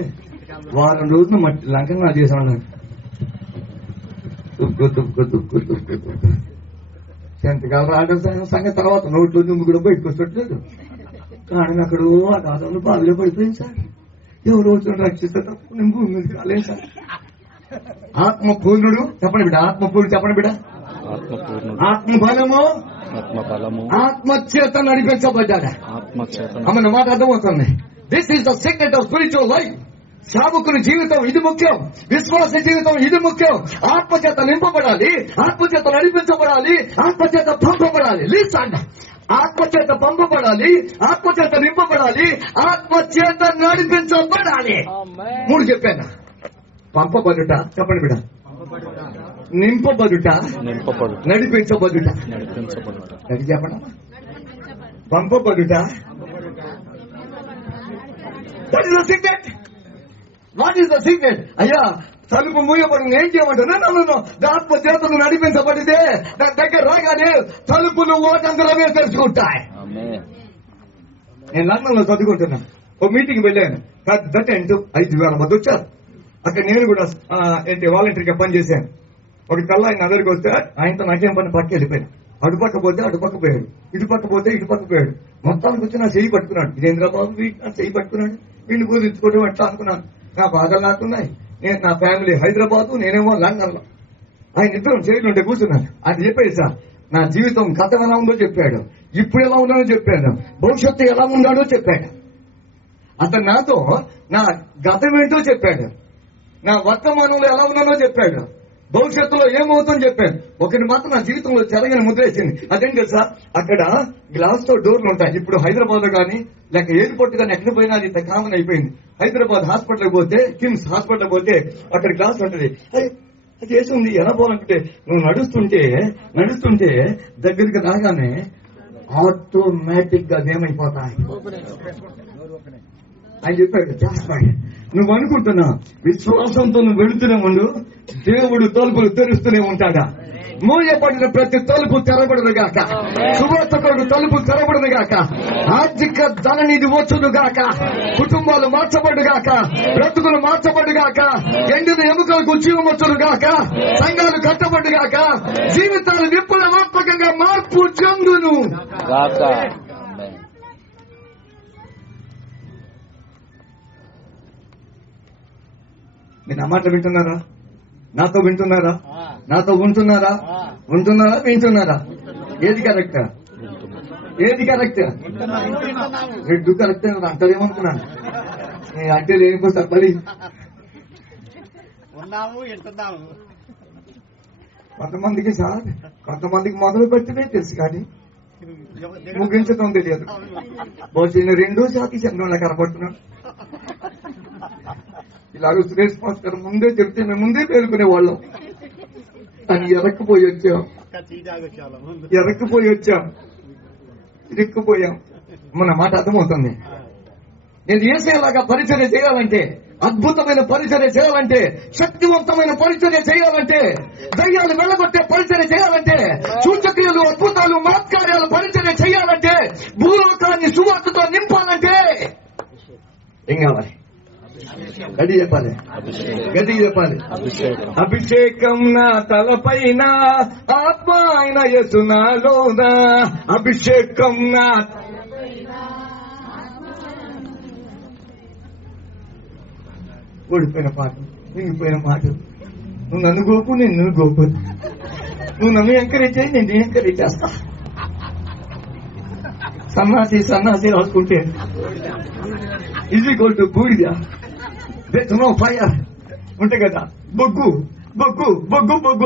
వారం రోజులు మట్టి లంకగా చేసాను. ఎంతకాలం రావడం సంగతి తర్వాత నోట్లో దుమ్ము కూడా బయటకు వస్తట్లేదు. కానీ అక్కడ ఆ కాలంలో బావిలో పడిపోయింది సార్. ఎవరు వచ్చిన రక్షిస్తే తప్ప నేను భూమి మీదకి రాలేదు సార్. ఆత్మ పూర్ణుడు చెప్పండి బిడ్డ, ఆత్మ పూర్ణుడు చెప్పండి బిడ్డ. ఆత్మ బలము, ఆత్మ చేత నడిపించబడ్డాడు. అమ్మ మాట అర్థమవుతుంది. This is the secret of spiritual life. సేవకుని జీవితం ఇది ముఖ్యం, విశ్వాస జీవితం ఇది ముఖ్యం. ఆత్మచేత నింపబడాలి, ఆత్మచేత నడిపించబడాలి, ఆత్మచేత పంపబడాలి. లిసన్, ఆత్మచేత పంపబడాలి, ఆత్మచేత నింపబడాలి, ఆత్మచేత నడిపించబడాలి. 3 చెప్పాను. పంపబడుట చెప్పండి బిడ్డ, నింపబడుట, నడిపించబడుట. చెప్పండి. పంపబడుట, what is the secret? What is the secret? అయ్యా తలుపు మూయబడి ఏం చేయమంటాను? ఆత్మ చేతులు నడిపించబడితే దాని దగ్గర రాగానే తలుపులు ఓటంతరమే తెరుచుకుంటాయి. నేను లండన్ లో చదువుకుంటున్నా. ఒక మీటింగ్ వెళ్ళాను. పెద్ద టెంట్ 5,000 మంది వచ్చారు. అక్కడ నేను కూడా వాలంటీర్గా పనిచేశాను. ఒక కల్లా ఆయన అందరికి వస్తే ఆయనతో నాకేం పని పక్క వెళ్ళిపోయాను. అటుపక్క పోతే అటుపక్క పోయాడు, ఇటుపక్క పోతే ఇటుపక్క పోయాడు. మొత్తానికి వచ్చి నా చెయ్యి పట్టుకున్నాడు. ఇదేంద్రబాబు వీటి నా చెయ్యి పట్టుకున్నాడు, వీడిని పూజించుకోవడం ఎట్లా అనుకున్నాను. నా బాధలు నాకున్నాయి. నేను నా ఫ్యామిలీ హైదరాబాద్, నేనేమో లండన్ లో. ఆయన ఇద్దరం చేయలు ఉంటే కూర్చున్నాను. ఆయన చెప్పాడు సార్, నా జీవితం గతం ఎలా ఉందో చెప్పాడు, ఇప్పుడు ఎలా ఉన్నాడో చెప్పాడు, భవిష్యత్తు ఎలా ఉన్నాడో చెప్పాడు. అతను నాతో నా గతం ఏంటో చెప్పాడు, నా వర్తమానంలో ఎలా ఉన్నానో చెప్పాడు, భవిష్యత్తులో ఏమవుతుందో చెప్పాను. ఒకటి మాత్రం నా జీవితంలో చెరగని ముద్రేసింది. అదేంటి సార్, అక్కడ గ్లాస్ తో డోర్లు ఉంటాయి. ఇప్పుడు హైదరాబాద్ లో కానీ లేక ఎయిర్పోర్ట్ కానీ ఎక్కడ పోయినా అది కామన్ అయిపోయింది. హైదరాబాద్ హాస్పిటల్ పోతే, కిమ్స్ హాస్పిటల్ పోతే అక్కడ గ్లాస్ ఉంటుంది. అది చేసి ఉంది. ఎలా పోవాలంటే నువ్వు నడుస్తుంటే దగ్గరికి రాగానే ఆటోమేటిక్ గా ఏమైపోతాయి. ఆయన చెప్పాడు, చేస్తాడు. నువ్వు అనుకుంటున్నా విశ్వాసంతో నువ్వు వెళుతూనే ఉండు, దేవుడు తలుపులు తెరుస్తూనే ఉంటాడా. మూయబడిన ప్రతి తలుపు తెరబడదు గాక, సువార్తకుడు తలుపు తెరబడదు గాక, ఆర్థిక ధననిధి వచ్చును గాక, కుటుంబాలు మార్చబడు గాక, బ్రతుకులు మార్చబడు గాక, ఎండిన ఎముకలకు జీవం వచ్చును గాక, సంఘాలు కట్టబడు గాక, జీవితాలు విప్లవాత్మకంగా మార్పు చెందును గాక. మీరు ఆ మాట వింటున్నారా? నాతో వింటున్నారా? నాతో ఉంటున్నారా? వింటున్నారా? ఏది కరెక్ట్? రెండు కరెక్ట్ అంటారేమనుకున్నాను. అంటే లేనిపోతారు మరి. కొంతమందికి సార్, కొంతమందికి మొదలు పెట్టినే తెలుసు కానీ ముగించడం తెలియదు. బహుశా 2వ జాతి చంద్రంలో కనబడుతున్నాడు. ఇలాగ సురేష్ మాస్టర్ ముందే చెప్తే మేము ముందే పేర్కొనే వాళ్ళం అని ఎరక్కుపోయి వచ్చాం. మన మాట అర్థమవుతుంది. నేను యేసేలాగా పరిచర్య చేయాలంటే, అద్భుతమైన పరిచర్య చేయాలంటే, శక్తివంతమైన పరిచర్య చేయాలంటే, దయ్యాలు వెళ్ళగొట్టే పరిచర్య చేయాలంటే, సూచక్రియలు, అద్భుతాలు, మహత్కార్యాలు పరిచర్య చేయాలంటే, భూలోకాన్ని సువార్తతో నింపాలంటే ఏం కావాలి? గది చెప్పాలి. అభిషేకం నా తలపైన, ఆత్మ ఆయన యేసు నాలోన. అభిషేకం నా ఓడిపోయిన పాట, మిగిలిపోయిన మాట. నువ్వు నన్ను గోపు, నేను నువ్వు గోపు. నువ్వు నన్ను ఎంకరేజ్ చేయి, నేను ఎంకరేజ్ చేస్తా. సన్నాసి రాసుకుంటే ఈజ్ ఈక్వల్ టు బూడిద. ఫైర్ ఉంటాయి కదా, బొగ్గు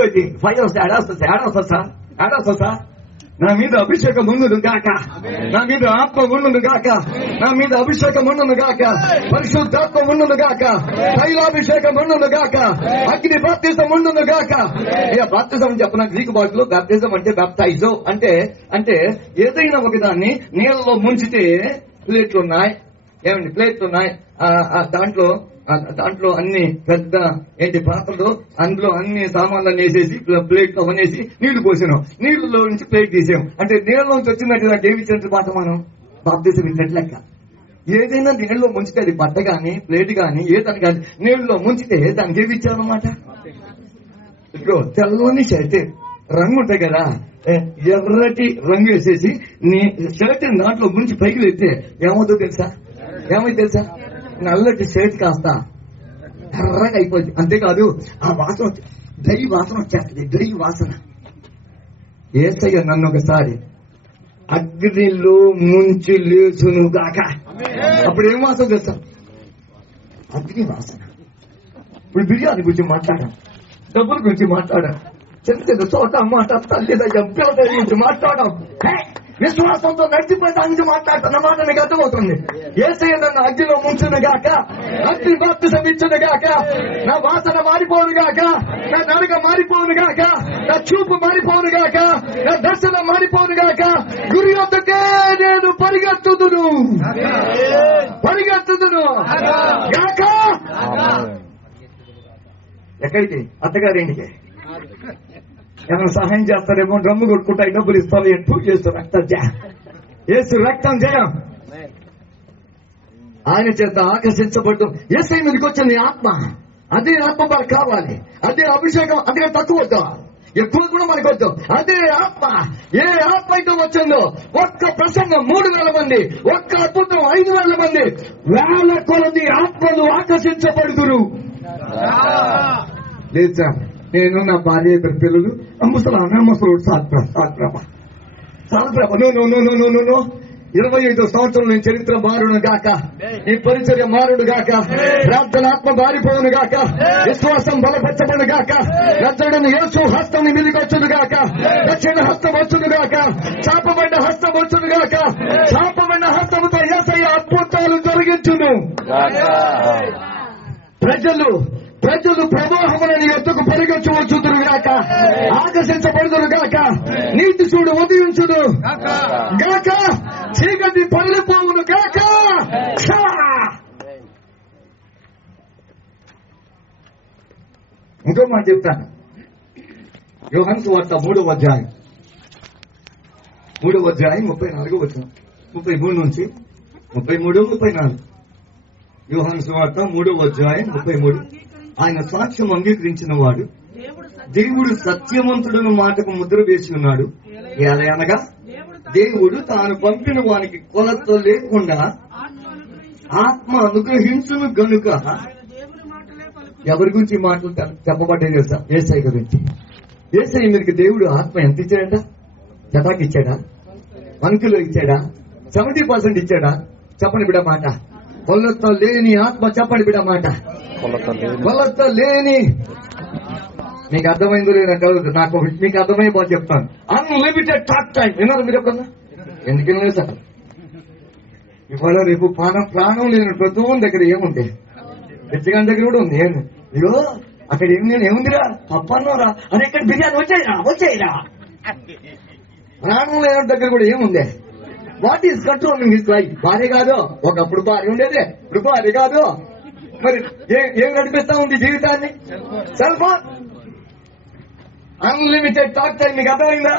అది ఫైర్ వస్తే ఏడాస్తుంది సార్. నా మీద అభిషేకం ఉండును గాక, నా మీద ఆత్మ ఉండును గాక, నా మీద అభిషేకం ఉండును గాక, పరిశుద్ధాత్మ ఉండును గాక, తైలాభిషేకం ఉండును గాక, అగ్ని బాప్తిజం ఉండును గాక. ఇక బాప్తిజం చెప్పిన గ్రీకు భాషలో బాప్తిజం అంటే బాప్టైజో అంటే ఏదైనా ఒకదాన్ని నీళ్ళలో ముంచితే ప్లేట్లున్నాయి, ఏమండి ప్లేట్లున్నాయి, దాంట్లో అన్ని పెద్ద పాత్రలు, అందులో అన్ని సామాన్లన్నీ వేసేసి ప్లేట్ అవనేసి నీళ్లు పోసాను, నీళ్లలో నుంచి ప్లేట్ తీసాం అంటే నీళ్ళలోంచి వచ్చినట్టు దానికి ఏమి ఇచ్చినట్టు మాట మనం బాప్తిజం ఇచ్చినట్టు లెక్క. ఏదైనా నీళ్ళలో ముంచితే అది బట్ట గాని ప్లేట్ గాని ఏదని కానీ నీళ్ళలో ముంచితే దానికి ఏమి ఇచ్చామన్నమాట. ఇప్పుడు తెల్లని షర్ట్ రంగు ఉంటాయి కదా, ఎర్రటి రంగు వేసేసి నీ షర్ట్ దాంట్లో ముంచి పైకి వెళ్తే ఏమవుతుందో తెలుసా? నల్లటి షర్ట్ కాస్త ఎర్రగా అయిపోయింది. అంతేకాదు ఆ వాసన డ్రై వాసన వచ్చేస్తుంది, డ్రై వాసన. యేసయ్య నన్ను ఒకసారి అగ్నిలో ముంచి లేచును గాక. అప్పుడు ఏం వాసన చేస్తాం? అగ్ని వాసన. ఇప్పుడు బిర్యానీ గురించి మాట్లాడాం, డబ్బుల గురించి మాట్లాడాం, చిన్న చోట మాట తల్లిదయ్యం పిల్లల గురించి మాట్లాడాం, విశ్వాసంతో నడిచిపోయి దాని నుంచి మాట్లాడుతున్న మాట మీకు అర్థమవుతుంది. యేసయ్య నన్ను అగ్నిలో ముంచును గాక, అగ్ని బాప్తిజం ఇచ్చును గాక, నా వాసన మారిపోను గాక, నా నడక మారిపోను గాక, నా చూపు మారిపోను గాక, నా దర్శనం మారిపోను గాక. గురి వద్దకే నేను పరిగెత్తుదును గాక. ఎక్కడికి? అత్తగారింటికి. ఏమైనా సహాయం చేస్తారేమో, డ్రమ్ము కొట్టుకుంటా డబ్బులు ఇస్తారు, పూజ చేస్తారు. రక్తం యేసు రక్తం జయం. ఆయన చేత ఆకర్షించబడ్డం. యేసై మీదకి వచ్చింది ఆత్మ, అదే ఆత్మ మనకు కావాలి, అదే అభిషేకం. అందుకే తక్కువ వద్దు, ఎక్కువ కూడా మనకు వద్దు. అదే ఆత్మ. ఏ ఆత్మ అయితే వచ్చిందో, ఒక్క ప్రసంగం 3,000 మంది, ఒక్క అద్భుతం 5,000 మంది, వేల కొలది ఆత్మలు ఆకర్షించబడుతురు. లేదు సార్, నేను నా భార్య, 2 పిల్లలు, ముసలు సాల్ప్రభ. నో 25 సంవత్సరం నేను చరిత్ర మారును గాక, ఈ పరిచర్య మారును గాక, ప్రార్థనాత్మ మారిపోవును గాక, విశ్వాసం బలపరచబడును గాక, రక్షణను యేసు హస్తం మిలిగొచ్చును గాక, దక్షిణ హస్తం వచ్చును గాక, చాపబడిన హస్తం వచ్చును గాక, చాపబడిన హస్తముతో యేసయ్య అద్భుతాలు జరిగించును. ప్రజలు ప్రవాహములని ఎత్తుకు పరిగెత్తవచ్చుదురు గాక, ఆకర్షించబడుదురు గాక, నీతి చూడు ఉదయించుడు గాక, చీకటి పడిపోవును గాక. ఇంకో మాట చెప్తాను. యోహాను సువార్త 3వ అధ్యాయం 34 వచనం, 33 నుంచి 33, 34. యోహాను సువార్త 3వ అధ్యాయం 33. ఆయన సాక్ష్యం అంగీకరించిన వాడు దేవుడు సత్యవంతుడను మాటకు ముద్ర వేసి ఉన్నాడు. అనగా దేవుడు తాను పంపిన వానికి కొలత లేకుండా ఆత్మ అనుగ్రహించును గనుక. ఎవరి గురించి మాటలు చెప్పబడ్డాయి తెలుసా? యేసయ్య గురించి. యేసయ్య మీకు దేవుడు ఆత్మ ఎంత ఇచ్చాడంట? శతాకి ఇచ్చాడా? 1 కిలో ఇచ్చాడా? 70% ఇచ్చాడా? చెప్పండి బిడ్డ మాట. కొలత లేని ఆత్మ. చెప్పండి బిడ్డ మాట. కొలత లేని. మీకు అర్థమైందో లేదంటే నాకు మీకు అర్థమైపో చెప్తాను. Unlimited talk time. విన్నారు మీరు ఎప్పుడన్నా? ఎందుకు వినలేదు సార్? ఇవాళ రేపు ప్రాణం లేని ప్రతి దగ్గర ఏముంది? పిచ్చగాని దగ్గర కూడా ఉంది. ఇగో అక్కడ ఏముందిరా, పప్పన్నోరా అని, ఇక్కడ బిర్యానీ వచ్చాయిరా. ప్రాణం లేని దగ్గర కూడా ఏముంది? What is controlling his life? భార్య కాదు, ఒకప్పుడు భార్య ఉండేదే, ఇప్పుడు భార్య కాదు. మరి ఏం నడిపిస్తా ఉంది జీవితాన్ని? Cell phone. Unlimited talk time. మీకు అర్థమైందా?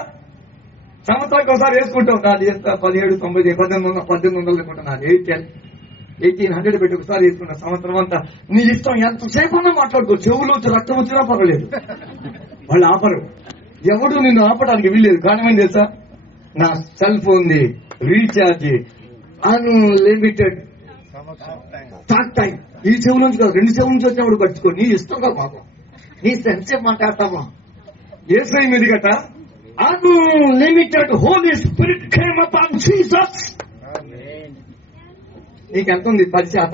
సంవత్సరానికి ఒకసారి వేసుకుంటాం. నాది 1790, 1800 లేకుండా నాది 1800 పెట్టి ఒకసారి వేసుకున్నా. సంవత్సరం అంతా నీ ఇష్టం, ఎంతసేపు ఉన్నా మాట్లాడుకో. చెవులు రక్తం వచ్చినా పర్వాలేదు, వాళ్ళు ఆపరు. ఎవడు నిన్ను ఆపడానికి వీల్లేదు. కారణం తెలుసా? నా cell phone the recharge unlimited talk time. ఈ చెవు నుంచి కాదు, 2 చెవుల నుంచి వచ్చినప్పుడు పట్టుకో. నీ ఇష్టంగా పాపం, నీ సెన్స్ మాట్లాడతామా? యేసయ్య మీద గట unlimited Holy Spirit came upon Jesus. నీకెంత ఉంది? 10%.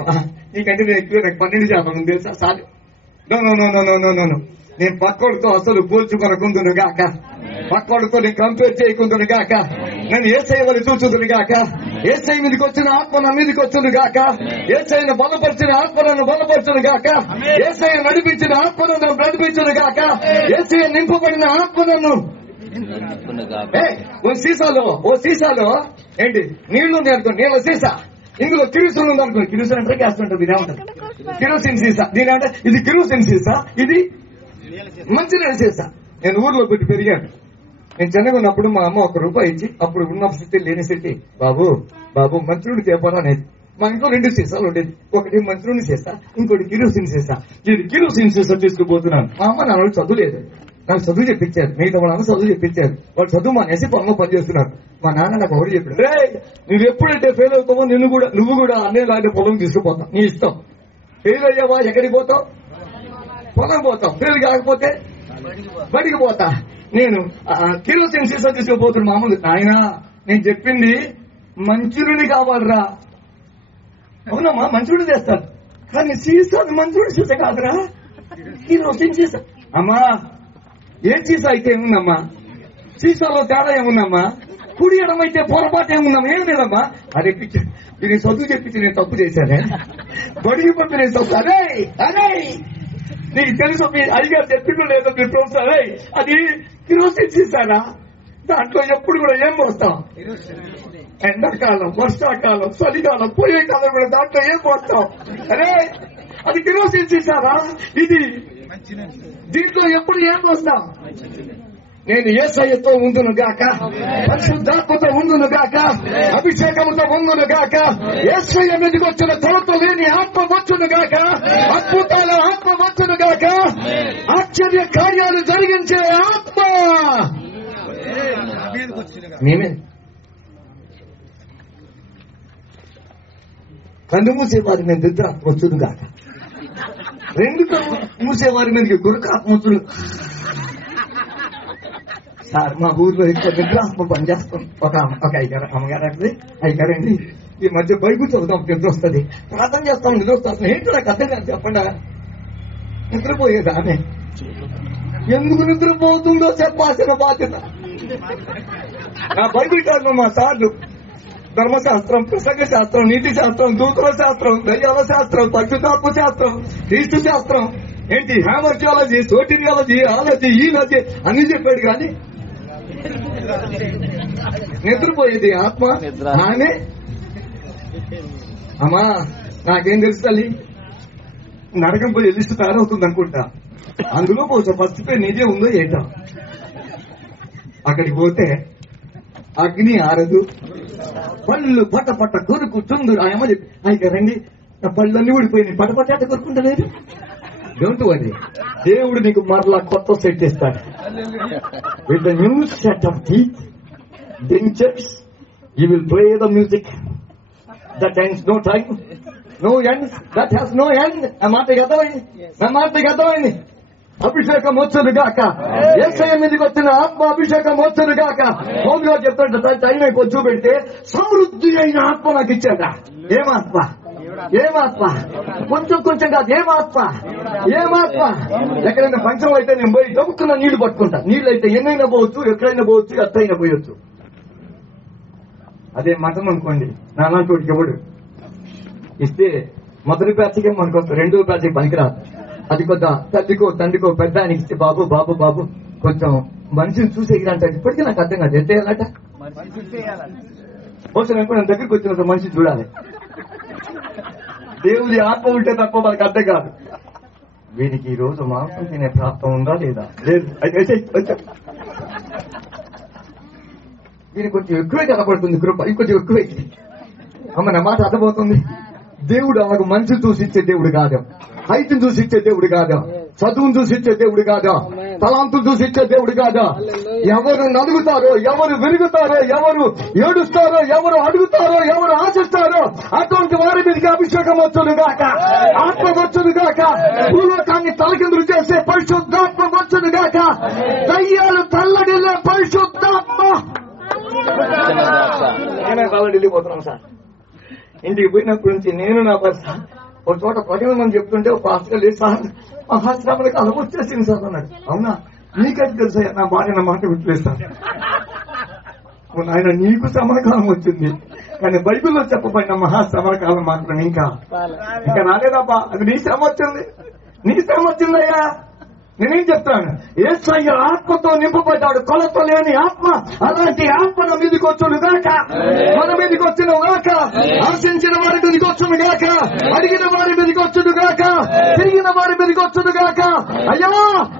నీకంటే నేను ఎక్కువ, నాకు 12% ఉంది తెలుసా? Sir, no. నేను పక్కోడితో అసలు పోల్చుకొనకుందును గాక, పక్కోడితో నేను కంపేర్ చేయకుందును గాక, నేను ఏసై వల్ల చూచుదును గాక, ఏసై మీదకి వచ్చిన ఆత్మ నా మీదకి వచ్చును గాక, ఏసైను బలపరిచిన ఆత్మ నన్ను బలపరచును గాక, ఏసై నడిపించిన ఆత్మ నన్ను నడిపించును గాక, ఏసై నింపబడిన ఆత్మ నన్ను. ఓ సీసాలో ఏంటి నీళ్లు ఉంది అనుకో, నీళ్ళ సీసా, ఇందులో కిరోసిన్ ఉంది అనుకో, కిరోసిన్ అంటే గ్యాస్ ఉంటుంది, ఇదేమంటారు కిరోసిన్ సీసా. దీని అంటే ఇది కిరోసిన్ సీసా, ఇది మంచినీళ్ళ సీసా. నేను ఊర్లో పెట్టి పెరిగాను. నేను చిన్నగా ఉన్నప్పుడు మా అమ్మ ₹1 ఇచ్చి, అప్పుడు ఉన్న స్థితి లేని స్థితి, బాబు మంచినీళ్ళు తేపరా అనేది. మా ఇంట్లో 2 సీసాలు ఉండేది, ఒకటి మంచినీళ్ళు సీసా, ఇంకోటి కిరోసిన్ సీసా. ఇది కిరోసిన్ సీసా తీసుకుపోతున్నాను. మా అమ్మ నాన్న చదువు లేదు, నాకు చదువు చెప్పించారు, మిగతా వాళ్ళ చదువు చెప్పించారు. వాళ్ళు చదువు మానేసి పొంగ పనిచేస్తున్నారు. మా నాన్న నాకు ఒకటి చెప్పాడు, రే నువ్వు ఎప్పుడైతే ఫెయిల్ అవుతావో నువ్వు కూడా అన్నీ లాంటి పొలం తీసుకుపోతావు, నీ ఇష్టం. ఫెయిల్ అయ్యావా ఎక్కడికి పోతావు? పొలం పోతావు. ఫెయిల్ కాకపోతే బడికి పోతా. నేను కిరోసిన్ సీసా తీసుకుపోతున్నా. మామూలు ఆయన నేను చెప్పింది మంచురుని కావాలరా. అవునమ్మా మంచురుని చేస్తాను, కానీ సీసా మంచురుని సీసా కాదురా, కిరోసిన్ సీసా. అమ్మా ఏ సీసా అయితే ఏముందమ్మా, సీసాలో తేడా ఏముందమ్మా, కుడి ఎడమైతే పొరపాటు ఏముందమ్మా, ఏం లేదమ్మా. అరే పిచ్చి, నేను చదువు చెప్పించి నేను తప్పు చేశానే, బడికి పంపి నేను తప్పు. అరే నీకు తెలుసు, మీ అయ్యగారు చెప్పిండు లేదో మీ ప్రొఫెసర్, అది కిరోసిన్ సీసారా, దాంట్లో ఎప్పుడు కూడా ఏం పోస్తాం, ఎండాకాలం, వర్షాకాలం, చలికాలం, పోయే కాలం కూడా దాంట్లో ఏం పోస్తాం. అరే అది కిరోసిన్ సీసారా, ఇది దీంట్లో ఎప్పుడు ఏం పోస్తాం. నేను యేసయ్యతో ఉందును గాక, పరిశుద్ధాత్మతో ఉందును గాక, అభిషేకముతో ఉందును గాక, యేసయ్య మీదకి వచ్చిన కొరత లేని ఆత్మ వచ్చును గాక, అద్భుతాల ఆత్మ వచ్చును గాక, ఆశ్చర్య కార్యాలు జరిగించే ఆత్మ మేమే. కన్ను మూసేవారి మీద నిద్రాత్మ వచ్చును గాక, 2 కన్ను మూసేవారి మీదకి గురుకాత్మ వచ్చును. సార్ మా ఊర్లో ఎక్కువ నిద్రాత్మ పనిచేస్తాం. ఒక అమ్మగారు అంటే అయ్యగారండి ఈ మధ్య బైబుల్ చదువుతాం, నిద్ర వస్తుంది, ప్రార్థన చేస్తాం, నిద్ర వస్తుంది. ఏంటో నాకు అర్థం కాదు, చెప్పండి. నిద్రపోయేది ఆమె, ఎందుకు నిద్రపోతుందో చెప్పాల్సిన బాధ్యత నా. బైబిల్ కాదు మా సార్లు ధర్మశాస్త్రం, ప్రసంగ శాస్త్రం, నీతి శాస్త్రం, దూతుల శాస్త్రం, దయ్యాల శాస్త్రం, పరిశుద్ధాత్మ శాస్త్రం, క్రీస్తు శాస్త్రం, ఏంటి హ్యామర్జియాలజీ, సోటీరియాలజీ, ఆలజీ, ఈలజీ అన్ని చెప్పాడు. కానీ నిద్రపోయేది ఆత్మ ఆమె. అమ్మా నాకేం తెలుసు తల్లి, నరకం పోయి లిస్టు తయారవుతుంది అనుకుంటా, అందులో పోసా ఫస్ట్ పేరు నీదే ఉందో ఏంటో. అక్కడికి పోతే అగ్ని ఆరదు, పళ్ళు పట్ట పట్ట కొరుకుతుందు. ఆయమ్మ చెప్పి అయితే రండి, నా పళ్ళన్నీ ఊడిపోయినాయి, పట్ట పట్ట కొరుకుంటలేదు. డోంట్ వరీ, దేవుడు నీకు మరలా కొత్త సెట్ ఇస్తాడు. With the new set of teeth, dentures, you will play the music that ends no time, no ends, that has no end. నా మాటకి అర్థమైంది. అభిషేకం వచ్చును గాక, యేసయ్య మీదకి వచ్చిన ఆత్మ అభిషేకం వచ్చును గాక. మౌలుగా చెప్తాడు, టైం అయిపోయి చూపెడితే సమృద్ధి అయిన ఆత్మ నాకు ఇచ్చాడా. ఏమాత్మ కొంచెం కాదు, ఏమాత్మ. ఎక్కడైనా పంచం అయితే నేను పోయి డబ్బుకున్న నీళ్లు పట్టుకుంటా. నీళ్ళు అయితే ఎన్నైనా పోవచ్చు, ఎక్కడైనా పోవచ్చు, ఎత్తైనా పోయొచ్చు. అదే మతం అనుకోండి, నాన్నతోటికి ఎవడు ఇస్తే మొదటి బ్యాచ్కే మనకు 2వ బ్యాచ్కి పనికిరాదు. అది కొద్ద తల్లికో తండ్రికో పెద్ద ఆయనకి ఇస్తే బాబు కొంచెం మనిషిని చూసేయాలంట. ఇప్పటికీ నాకు అర్థం కాదు, ఎంత వేయాలట. బహుశా నేను దగ్గరికి వచ్చిన మనిషి చూడాలి. దేవుడి ఆత్మ ఉంటే తప్ప మనకు అర్థం కాదు. వీరికి ఈ రోజు మాంసం తినే ప్రాప్తం ఉందా లేదా? లేదు. వీరికి కొంచెం ఎక్కువే కనపడుతుంది కృప, ఇంకొంచెం ఎక్కువే. అమ్మ నా మాట అర్థమవుతుంది. దేవుడు అలాగ మనిషిని చూసి ఇచ్చే దేవుడు కాదు, హైట్ని చూసి ఇచ్చే దేవుడు కాదు, చదువును చూసి ఇచ్చే దేవుడు కాదు, తలాంతులు చూసి ఇచ్చే దేవుడు కాదు. ఎవరు నలుగుతారో, ఎవరు విరుగుతారో, ఎవరు ఏడుస్తారో, ఎవరు అడుగుతారో, ఎవరు ఆశిస్తారో అటువంటి వారి మీదకి అభిషేకం వచ్చును గాక, ఆత్మ వచ్చును గాక, భూలోకాన్ని తలకిందులు చేసే పరిశుద్ధాత్మ వచ్చును గాక, దయ్యాలు తల్లడిల్లే పరిశుద్ధాత్మ. వెళ్ళిపోతున్నాం సార్. ఇంటికి పోయినప్పటి నుంచి నేను నా పరిస్థితి ఒక చోట 10 మంది చెప్తుంటే ఒక పాస్టర్ లేదు సార్, మహాశ్రమల కాలం వచ్చేసింది సార్ అన్నాడు. అవునా, నీకైతే తెలుసా నా భార్య నా మాట విట్లేస్తాను. ఆయన నీకు శ్రమల కాలం వచ్చింది, కానీ బైబిల్లో చెప్పబడిన మహాశ్రమల కాలం మాత్రం ఇంకా రాలేదబ్బా. అది నీ శ్రమ వచ్చింది, నీ శ్రమ వచ్చిందయ్యా. నేనేం చెప్తాను, యేసయ్య ఆత్మతో నింపబడ్డాడు, కొలత లేని ఆత్మ. అలాంటి ఆత్మ మన మీదకి వచ్చును గాక, మన మీదకి వచ్చును గాక, ఆశించిన వారి మీదకి వచ్చును గాక, అడిగిన వారి మీదకి వచ్చును గాక, తిరిగిన వారి మీదకి వచ్చును గాక. అయ్యా,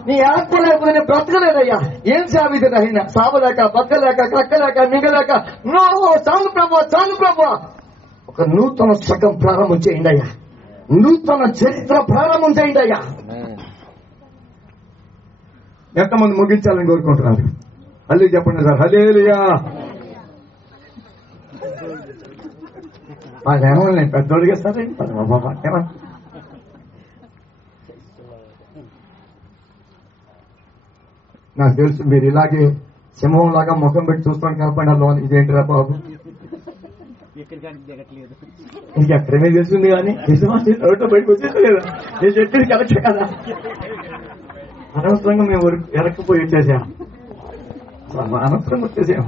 నీ ఆత్మ లేకపోతే నేను బ్రతకలేదయ్యా. ఏం సావిది అయినా సావలేక, బతకలేక, కక్కలేక, మిగలేక. నో, చాలు ప్రభు, చాలు ప్రభు. ఒక నూతన శకం ప్రారంభం చేయండి అయ్యా, నూతన చరిత్ర ప్రారంభం చేయండి అయ్యా. ఎంతమంది ముగించాలని కోరుకుంటున్నారు? హల్లే చెప్పండి సార్, హల్లెలూయా. ఏమో నేను పెద్దోడిగా సార్ బాబా ఏమన్నా నాకు తెలుసు మీరు ఇలాగే సింహం లాగా ముఖం పెట్టి చూస్తాను కాబట్టి ఇదేంటిరా బాబు ఇంక ఎక్కడమే తెలుస్తుంది కానీ రోడ్లో బయటకు వచ్చేసలేదా? నేను చెప్పింది కరెక్ట్ కదా. అనవసరంగా మేము వెనక్కిపోయి వచ్చేసాం, అనవసరంగా వచ్చేసాం.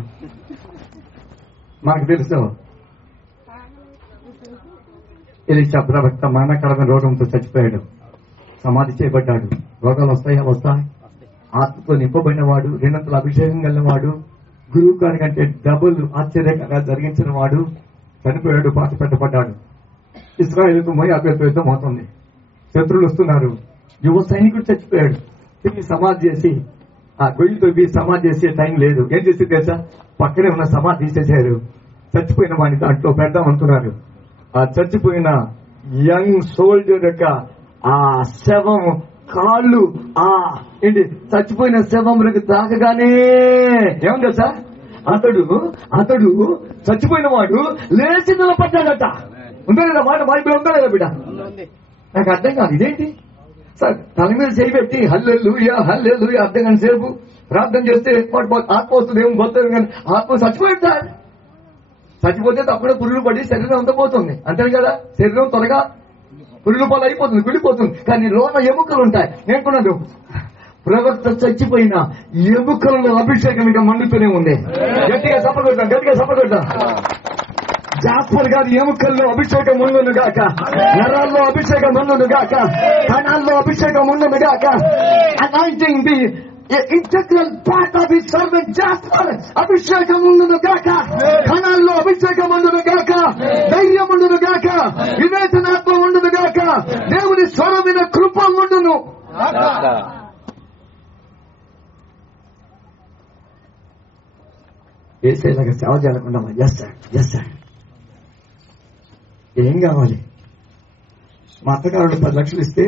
మనకు తెలుసు ఎలీషా ప్రవక్త మరణకరమైన రోగంతో చచ్చిపోయాడు, సమాధి చేయబడ్డాడు. రోగాలు వస్తాయా? వస్తాయి. ఆత్మతో నింపబడిన వాడు, రెండంతల అభిషేకం కలిగిన వాడు, గురువు గారి కంటే డబుల్ ఆశ్చర్యకరంగా జరిగించిన వాడు చనిపోయాడు, పాత పెట్టబడ్డాడు. ఇశ్రాయేలుకు మోయాబుతో యుద్ధం అవుతుంది, శత్రువులు వస్తున్నారు. యువ సైనికుడు చచ్చిపోయాడు. తిరిగి సమాధి చేసి ఆ గొయ్యి తవ్వి సమాధి చేసే టైం లేదు. ఏం చేసి తెలుసా, పక్కనే ఉన్న సమాధి తీసేసారు. చచ్చిపోయిన వాడిని దాంట్లో పెడదాం అనుకున్నారు. ఆ చచ్చిపోయిన యంగ్ సోల్జర్ యొక్క ఆ శవం కాళ్ళు ఏంటి చచ్చిపోయిన శవంలోకి తాకగానే ఏమని తెలుసా, అతడు చచ్చిపోయిన వాడు లేచి నిలబడ్డాడట. ఉందా లేదా మాట? బైబిల్ ఉందా లేదా బిడ్డ? నాకు అర్థం కాదు ఇదేంటి సార్. తల మీద చేయబెట్టి హల్లెలూయా హల్లెలూయా అర్థం గంట సేపు ప్రార్థన చేస్తే ఆత్మ వస్తుంది, ఏమో పోతుంది, కానీ ఆత్మ చచ్చిపోయాడు సార్. చచ్చిపోతే తప్పుడే పురుగులు పడి శరీరం అంతా పోతుంది, అంతే కదా. శరీరం త్వరగా పురుగులు పాలు అయిపోతుంది, కుళ్ళిపోతుంది, కానీ లోన ఎముకలు ఉంటాయి. నేనుకున్నాను ప్రవక్త చచ్చిపోయిన ఎముకలలో అభిషేకం ఇంకా మండుతూనే ఉంది. గట్టిగా సపకొడతాం, గట్టిగా సపకొడతాం. జాఫర్ గారి ఎముకల్లో అభిషేకం ఉండును గాక, నరాల్లో అభిషేకం ఉండును గాక, కణాల్లో అభిషేకం ఉండును గాక. Anointing the integral part of his servant Jafar అభిషేకం ఉండును గాక, కణాల్లో అభిషేకం ఉండును గాక, ధైర్యం ఉండును గాక, వివేచనాత్మ ఉండును గాక, దేవుని స్వరమైన కృప ఉండును. ఏసేలాగా సేవ చేయకుండా ఎస్ సార్, ఎస్ సార్. ఏం కావాలి? మా అత్తగారు 10 లక్షలు ఇస్తే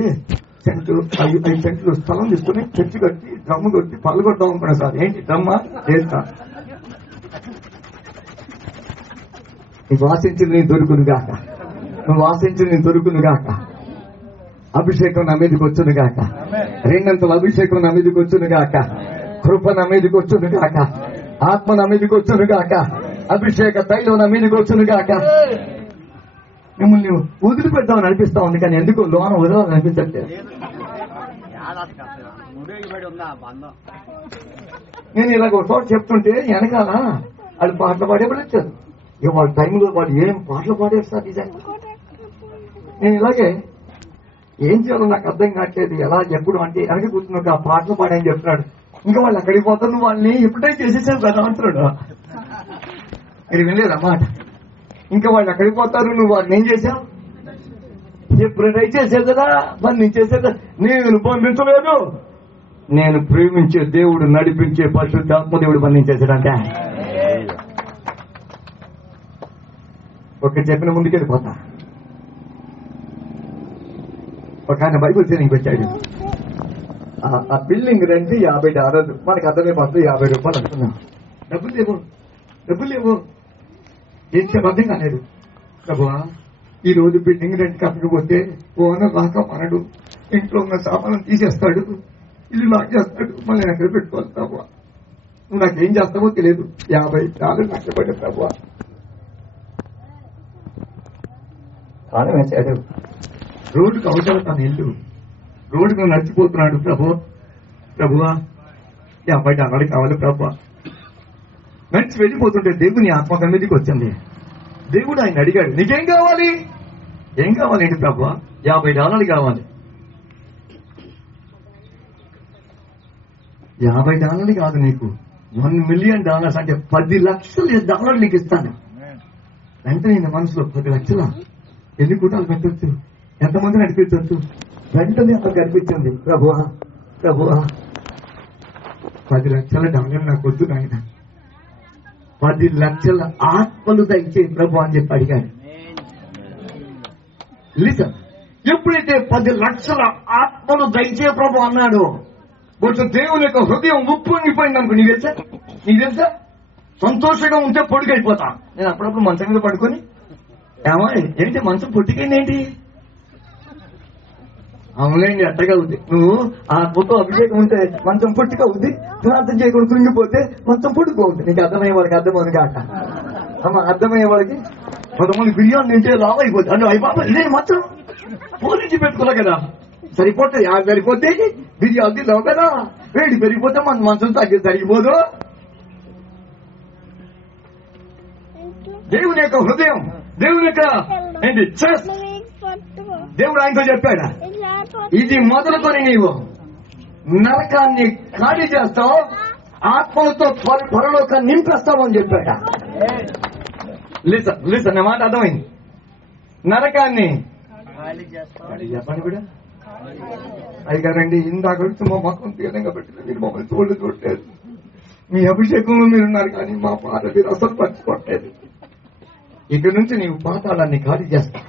సెంటు 5 సెంట్లు స్థలం తీసుకుని చర్చి కట్టి డ్రమ్ము కొట్టి పళ్ళు కొడతాం అనుకున్నా సార్. ఏంటి డ్రమ్మా? చేస్తా. నువ్వు వాసించి నేను దొరుకును గాక, నువ్వు వాసించి నేను దొరుకును గాక. అభిషేకం నా మీదకి వచ్చును గాక, రెండంతల అభిషేకం నా మీదకి వచ్చును గాక, కృప నా మీదకి వచ్చును గాక, ఆత్మ నా మీదకి వచ్చును గాక, అభిషేక తైలం నా మీదకి వచ్చును గాక. మిమ్మల్ని వదిలిపెడతామని అనిపిస్తా ఉంది, కానీ ఎందుకు లోన వదలని అనిపించట్లేదు. నేను ఇలాగ ఒక చోట చెప్తుంటే వెనకాల వాళ్ళు పాటలు పాడేపడచ్చారు. ఇక వాళ్ళ టైంలో వాళ్ళు ఏం పాటలు పాడారు సార్ నిజంగా. నేను ఇలాగే ఏం చేయాలో నాకు అర్థం కావట్లేదు. ఎలా ఎప్పుడు అంటే వెనక కూర్చున్నాక ఆ పాటలు పాడని చెప్తున్నాడు. ఇంకా వాళ్ళు అక్కడికి పోతారు, నువ్వు వాళ్ళని ఎప్పుడైతే చేసేసావు కదా అంటున్నాడు. ఇది వినలేదు అన్నమాట. ఇంకా వాళ్ళు అక్కడికి పోతారు, నువ్వు వాళ్ళని ఏం చేశావు? ఎప్పుడైతే చేసేదా బంధించేసేదా? నేను బంధించలేదు, నేను ప్రేమించే దేవుడు నడిపించే పరిశుద్ధాత్మ దేవుడు బంధించేసాడంటే ఒక చెప్పిన ముందుకెళ్ళిపోతా. ఒక ఆయన బైబిల్ సీలింగ్ పెట్టాడు. ఆ బిల్డింగ్ రెంట్ $50. మనకి అర్థమే పడుతుంది, ₹50 అనుకున్నాం. డబ్బులు లేవు. ఏం అర్థం కాలేదు. ప్రభువా, ఈ రోజు బిల్డింగ్ రెంట్ కట్టకపోతే ఓనర్ రాక మనడు, ఇంట్లో ఉన్న సామాను తీసేస్తాడు, ఇల్లు లాక్ చేస్తాడు, మళ్ళీ ఎక్కడ పెట్టుకోవాలి ప్రభువా, నువ్వు నాకేం చేస్తావో తెలియదు. $50 నష్టపడ్డా ప్రభువా. తాళం వేసాడు. రోడ్డుకు అవసరం తన ఇల్లు, రోడ్డు మీద నడిచిపోతున్నాడు. ప్రభువా $50 కావాలి ప్రభు. నడిచి వెళ్ళిపోతుంటే దేవుని ఆత్మ తన మీదకి వచ్చింది. దేవుడు ఆయన అడిగాడు, నీకేం కావాలి? ఏం కావాలండి ప్రభు? $50 కావాలి. $50 కాదు, నీకు $1 మిలియన్ అంటే $10 లక్షలు నీకు ఇస్తాను. వెంటనే నా మనసులో 10 లక్షల ఎన్ని కూటాలు పెట్టవచ్చు, ఎంతమంది నడిపించవచ్చు? వెంటనే అక్కడ కనిపించింది, ప్రభువా $10 లక్షల నాకు వద్దు నాయన, 10 లక్షల ఆత్మలు దయచే ప్రభు అని చెప్పి అడిగాడు. లిసన్, ఎప్పుడైతే 10 లక్షల ఆత్మలు దయచే ప్రభు అన్నాడు, కొంచెం దేవుని యొక్క హృదయం ఉప్పొంగిపోయింది అనుకో. నీకు తెలుసా సంతోషంగా ఉంటే పొడిగైపోతా. నేను అప్పుడప్పుడు మంచం మీద పడుకొని, ఏమో ఏంటి మంచం పొట్టికైంది ఏంటి? అవునండి అట్టగా ఉంది. నువ్వు ఆ ఆత్మతో అభిషేకం ఉంటే మంచం పొట్టిగా ఉంది, ప్రార్థన చేయకుండా కృంగిపోతే మంచం పొట్టుకోవుంది. నీకు అర్థమయ్యే వాళ్ళకి అర్థమవుతుంది కాక అమ్మ, అర్థమయ్యే వాళ్ళకి. కొంతమంది బిర్యానీ తింటే లావ్ అయిపోతుంది. అంటే అయిపోతా ఇదే మంచం పోలించి పెట్టుకోలే కదా, సరిపోతే సరిపోతే బిర్యానీ లావు కదా, వేడి పెరిగిపోతే మన మంచం తరిగిపోదు. దేవుని యొక్క హృదయం, దేవుని యొక్క ఏంటి చెస్, దేవుడు ఆయనతో చెప్పాడు, ఇది మొదలుకొని నీవు నరకాన్ని ఖాళీ చేస్తావు, ఆత్మలతో పరలోకాన్ని నింపేస్తావు అని చెప్పాడ. లిసన్ నా మాట అర్థమైంది. నరకాన్ని చెప్పండి కూడా అయ్యారండి. ఇందాక మా మొత్తం తీరంగా పెట్టలేదు, మీరు మమ్మల్ని చూడలేదు. మీ అభిషేకంలో మీరున్నారు కానీ మా పాట మీరు అసలు పంచుకోవట్లేదు. ఇక్కడి నుంచి నీవు పాతాళాన్ని ఖాళీ చేస్తావు,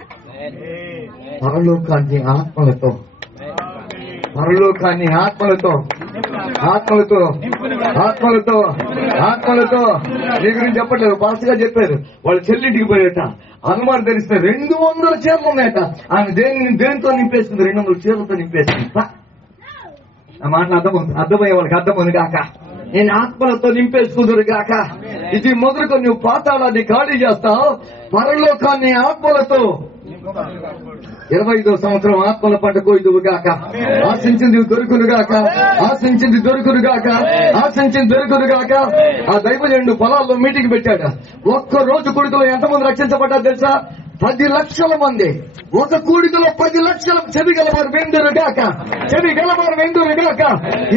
పరలోకాన్ని ఆత్మలతో, పరలోకాన్ని ఆత్మలతో ఆత్మలతో ఆత్మలతో ఆత్మలతో. నీ గురించి చెప్పట్లేదు, పాస్ గా చెప్పారు. వాళ్ళ చెల్లింటికి పోయేట అనుమానం తెలిస్తే 200 చీరలు ఉన్నాయట. ఆమె దేనితో నింపేస్తుంది? 200 చీరలతో నింపేస్తుంది. ఆ మాట అర్థమయ్యే వాళ్ళకి అర్థమవును కాక, నేను ఆత్మలతో నింపేసుకుందురు గాక. ఇది మొదలుకొని నువ్వు పాతాళాన్ని ఖాళీ చేస్తావు, పరలోకాన్ని ఆత్మలతో. 25వ సంవత్సరం ఆత్మల పంట కోయిదువు గాక. ఆశించింది దొరుకును గాక, ఆశించింది దొరుకును గాక, ఆశించింది దొరుకును గాక. ఆ దైవజనుడు పొలాల్లో మీటింగ్ పెట్టాడు. ఒక్క రోజు కొడుకులో ఎంతమంది రక్షించబడ్డారు తెలుసా? 10 లక్షల మంది. ఒక కూడికలో 10 లక్షల చెవి గలవారు వెందురు గాక, చెవి గలవారు వెందురు గాక.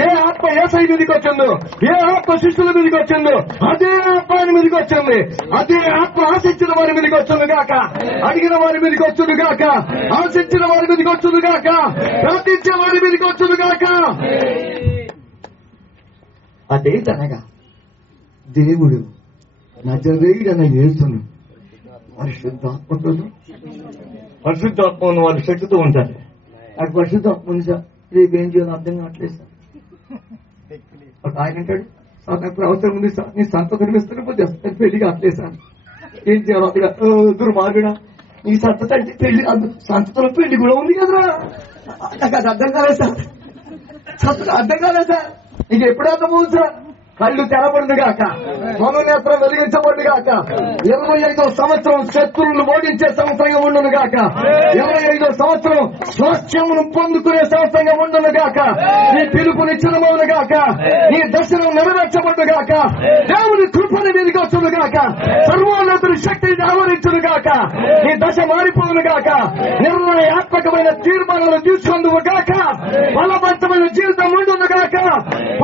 ఏ ఆత్మ ఏసై మీదకి వచ్చిందో, ఏ ఆత్మ శిష్యుల మీదకి వచ్చిందో అదే ఆత్మ మీదకి వచ్చింది. అదే ఆత్మ ఆశించిన వారి మీదకి వచ్చింది గాక, అడిగిన వారి మీదకి వచ్చింది గాక, ఆశించిన వారి మీదకి వచ్చింది గాక, ప్రార్థించే వారి మీదకి వచ్చింది గాక. అదేంటనగా దేవుడు నజరేయుడైన యేసును పరిశుద్ధాత్మను వారి శక్తితో ఉంటారు. అది పరిశుద్ధాత్మ రేపేం చేయాలో అర్థం కావట్లేదు సార్. ఒక ఆయన అంటాడు, సార్ నాకు అవసరం ఉంది సార్, నీ సంత కనిపిస్తున్న పెళ్లి కావట్లేదు సార్, ఏం చేయాలో అక్కడ దుర్మార్గుడా, నీ సంత అంటే పెళ్లి, సంతలో పెళ్లి కూడా ఉంది కదరా. నాకు అది అర్థం కాలేదు సార్, సంతలో అర్థం కాలేదు సార్. నీకు ఎప్పుడు అర్థమవుతుంది సార్? కళ్ళు తెరబడును గాక, మనోనేత్రం వెలిగించబడును గాక. 25వ సంవత్సరం శత్రువులను ఓడించే సంవత్సరంగా ఉండును గాక. 25వ సంవత్సరం స్వాస్థ్యమును పొందుకునే సంవత్సరంగా ఉండును గాక. నీ పిలుపు నిశ్చలమవును గాక, నీ దర్శనం నెరవేర్చబడును గాక. దేవుని కృపను మీదకి వచ్చును గాక, సర్వోన్నతుని శక్తిని ఆవరించును గాక. నీ దశ మారిపోవును గాక, నిర్ణయాత్మకమైన తీర్మానాలు తీసుకుందువు గాక. బలవంతమైన జీవితం ఉండును గాక,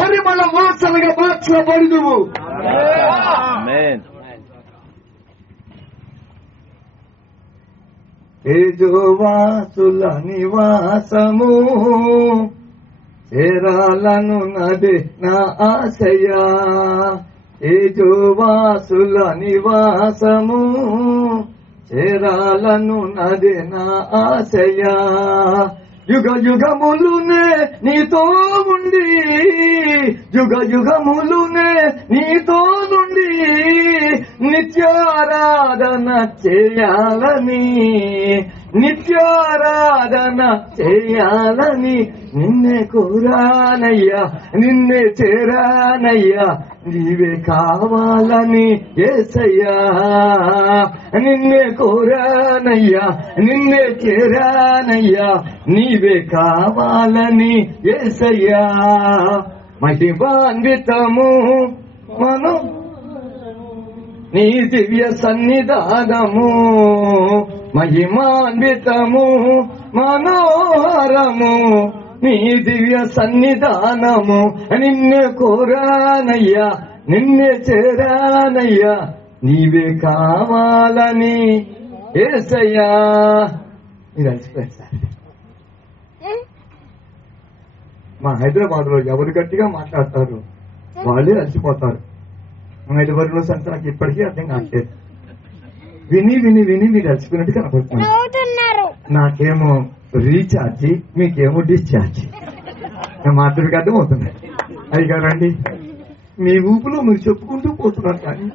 పరిమళ వాసనగా మార్చబడుదువు. తేజోవాసుల నివాసము చేరాలను నదే నా ఆశయా. తేజోవాసుల నివాసము చేరాలను నదే నా ఆశయా. యుగ యుగములునే నీతో ఉండి, యుగ యుగములునే నీతో నుండి నిత్యారాధన చేయాలని, నిత్యారాధన చేయాలని నిన్నే కోరానయ్యా, నిన్నే చేరానయ్యా, నీవే కావాలని యేసయ్యా నిన్నే కోరానయ్యా నిన్నే చేరానయ్యా నీవే కావాలని యేసయ్యా మహిమాన్వితము మనం నీ దివ్య సన్నిధానము మహిమాన్వితము మనోహరము నీ దివ్య సన్నిధానము నిన్నే కోరానయ్యా నిన్నే చేరానయ్యా నీవే కావాలని యేసయ్యా. మీరు అలసిపోయారు సార్. మా హైదరాబాద్ లో ఎవరు గట్టిగా మాట్లాడతారు వాళ్ళే అలసిపోతారు. హైదరాబాద్ లో సంత నాకు ఇప్పటికీ అర్థం కావట్లేదు. విని విని విని మీరు అలసిపోయినట్టు కనపడుతున్నారు. నాకేమో రీఛార్జ్, మీకేమో డిశ్చార్జ్. నా మాటలకు అర్థం అవుతుంది. అది కాదండి, మీ ఊపులో మీరు చెప్పుకుంటూ పోతున్నారు. కానీ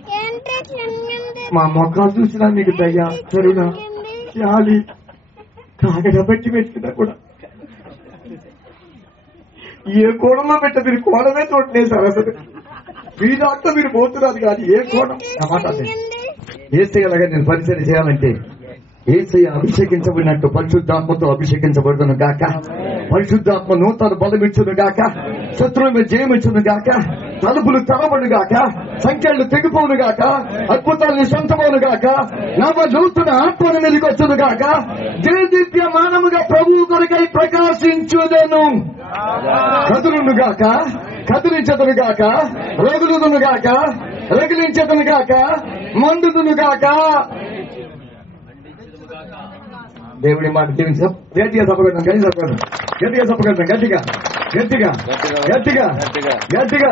మా మొక్కలు చూసినా మీకు దయ కరుణ చాలి కాగడబట్టి పెట్టినా కూడా ఏ కోణంలో పెట్ట మీరు కోణమే చూడలేదు సార్. అసలు మీ దాంట్లో మీరు పోతున్నారు కానీ ఏ కోణం నా మాట ఏసయ్యలాగా నేను పరిచయం చేయాలంటే ఏసయ్య అభిషేకించబడినట్టు పరిశుద్ధాత్మతో అభిషేకించబడుతును గాక. పరిశుద్ధాత్మ నూతన బలమిచ్చును గాక. శత్రువుల మీద జయమిచ్చును గాక. తలుపులు తెరవబడును గాక. సంఖ్యలు తెగిపోను గాక. అద్భుతాలు సొంతమవును గాక. నవ నూతన ఆత్మను మెలికొచ్చును గాక. దేదీప్యమానముగా ప్రభువు కొరకై ప్రకాశించుదను. కదులును గాక, కదిలించదును గాక, రగులుదును గాక, రగిలించదును గాక, మండుదును గాక. దేవుడి మాట దీవించాం. గట్టిగా చెప్పగలుగుతాం, గట్టిగా చెప్పగలుగుతాం, గట్టిగా గట్టిగా గట్టిగా గట్టిగా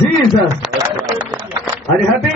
జీసస్. అది హ్యాపీ.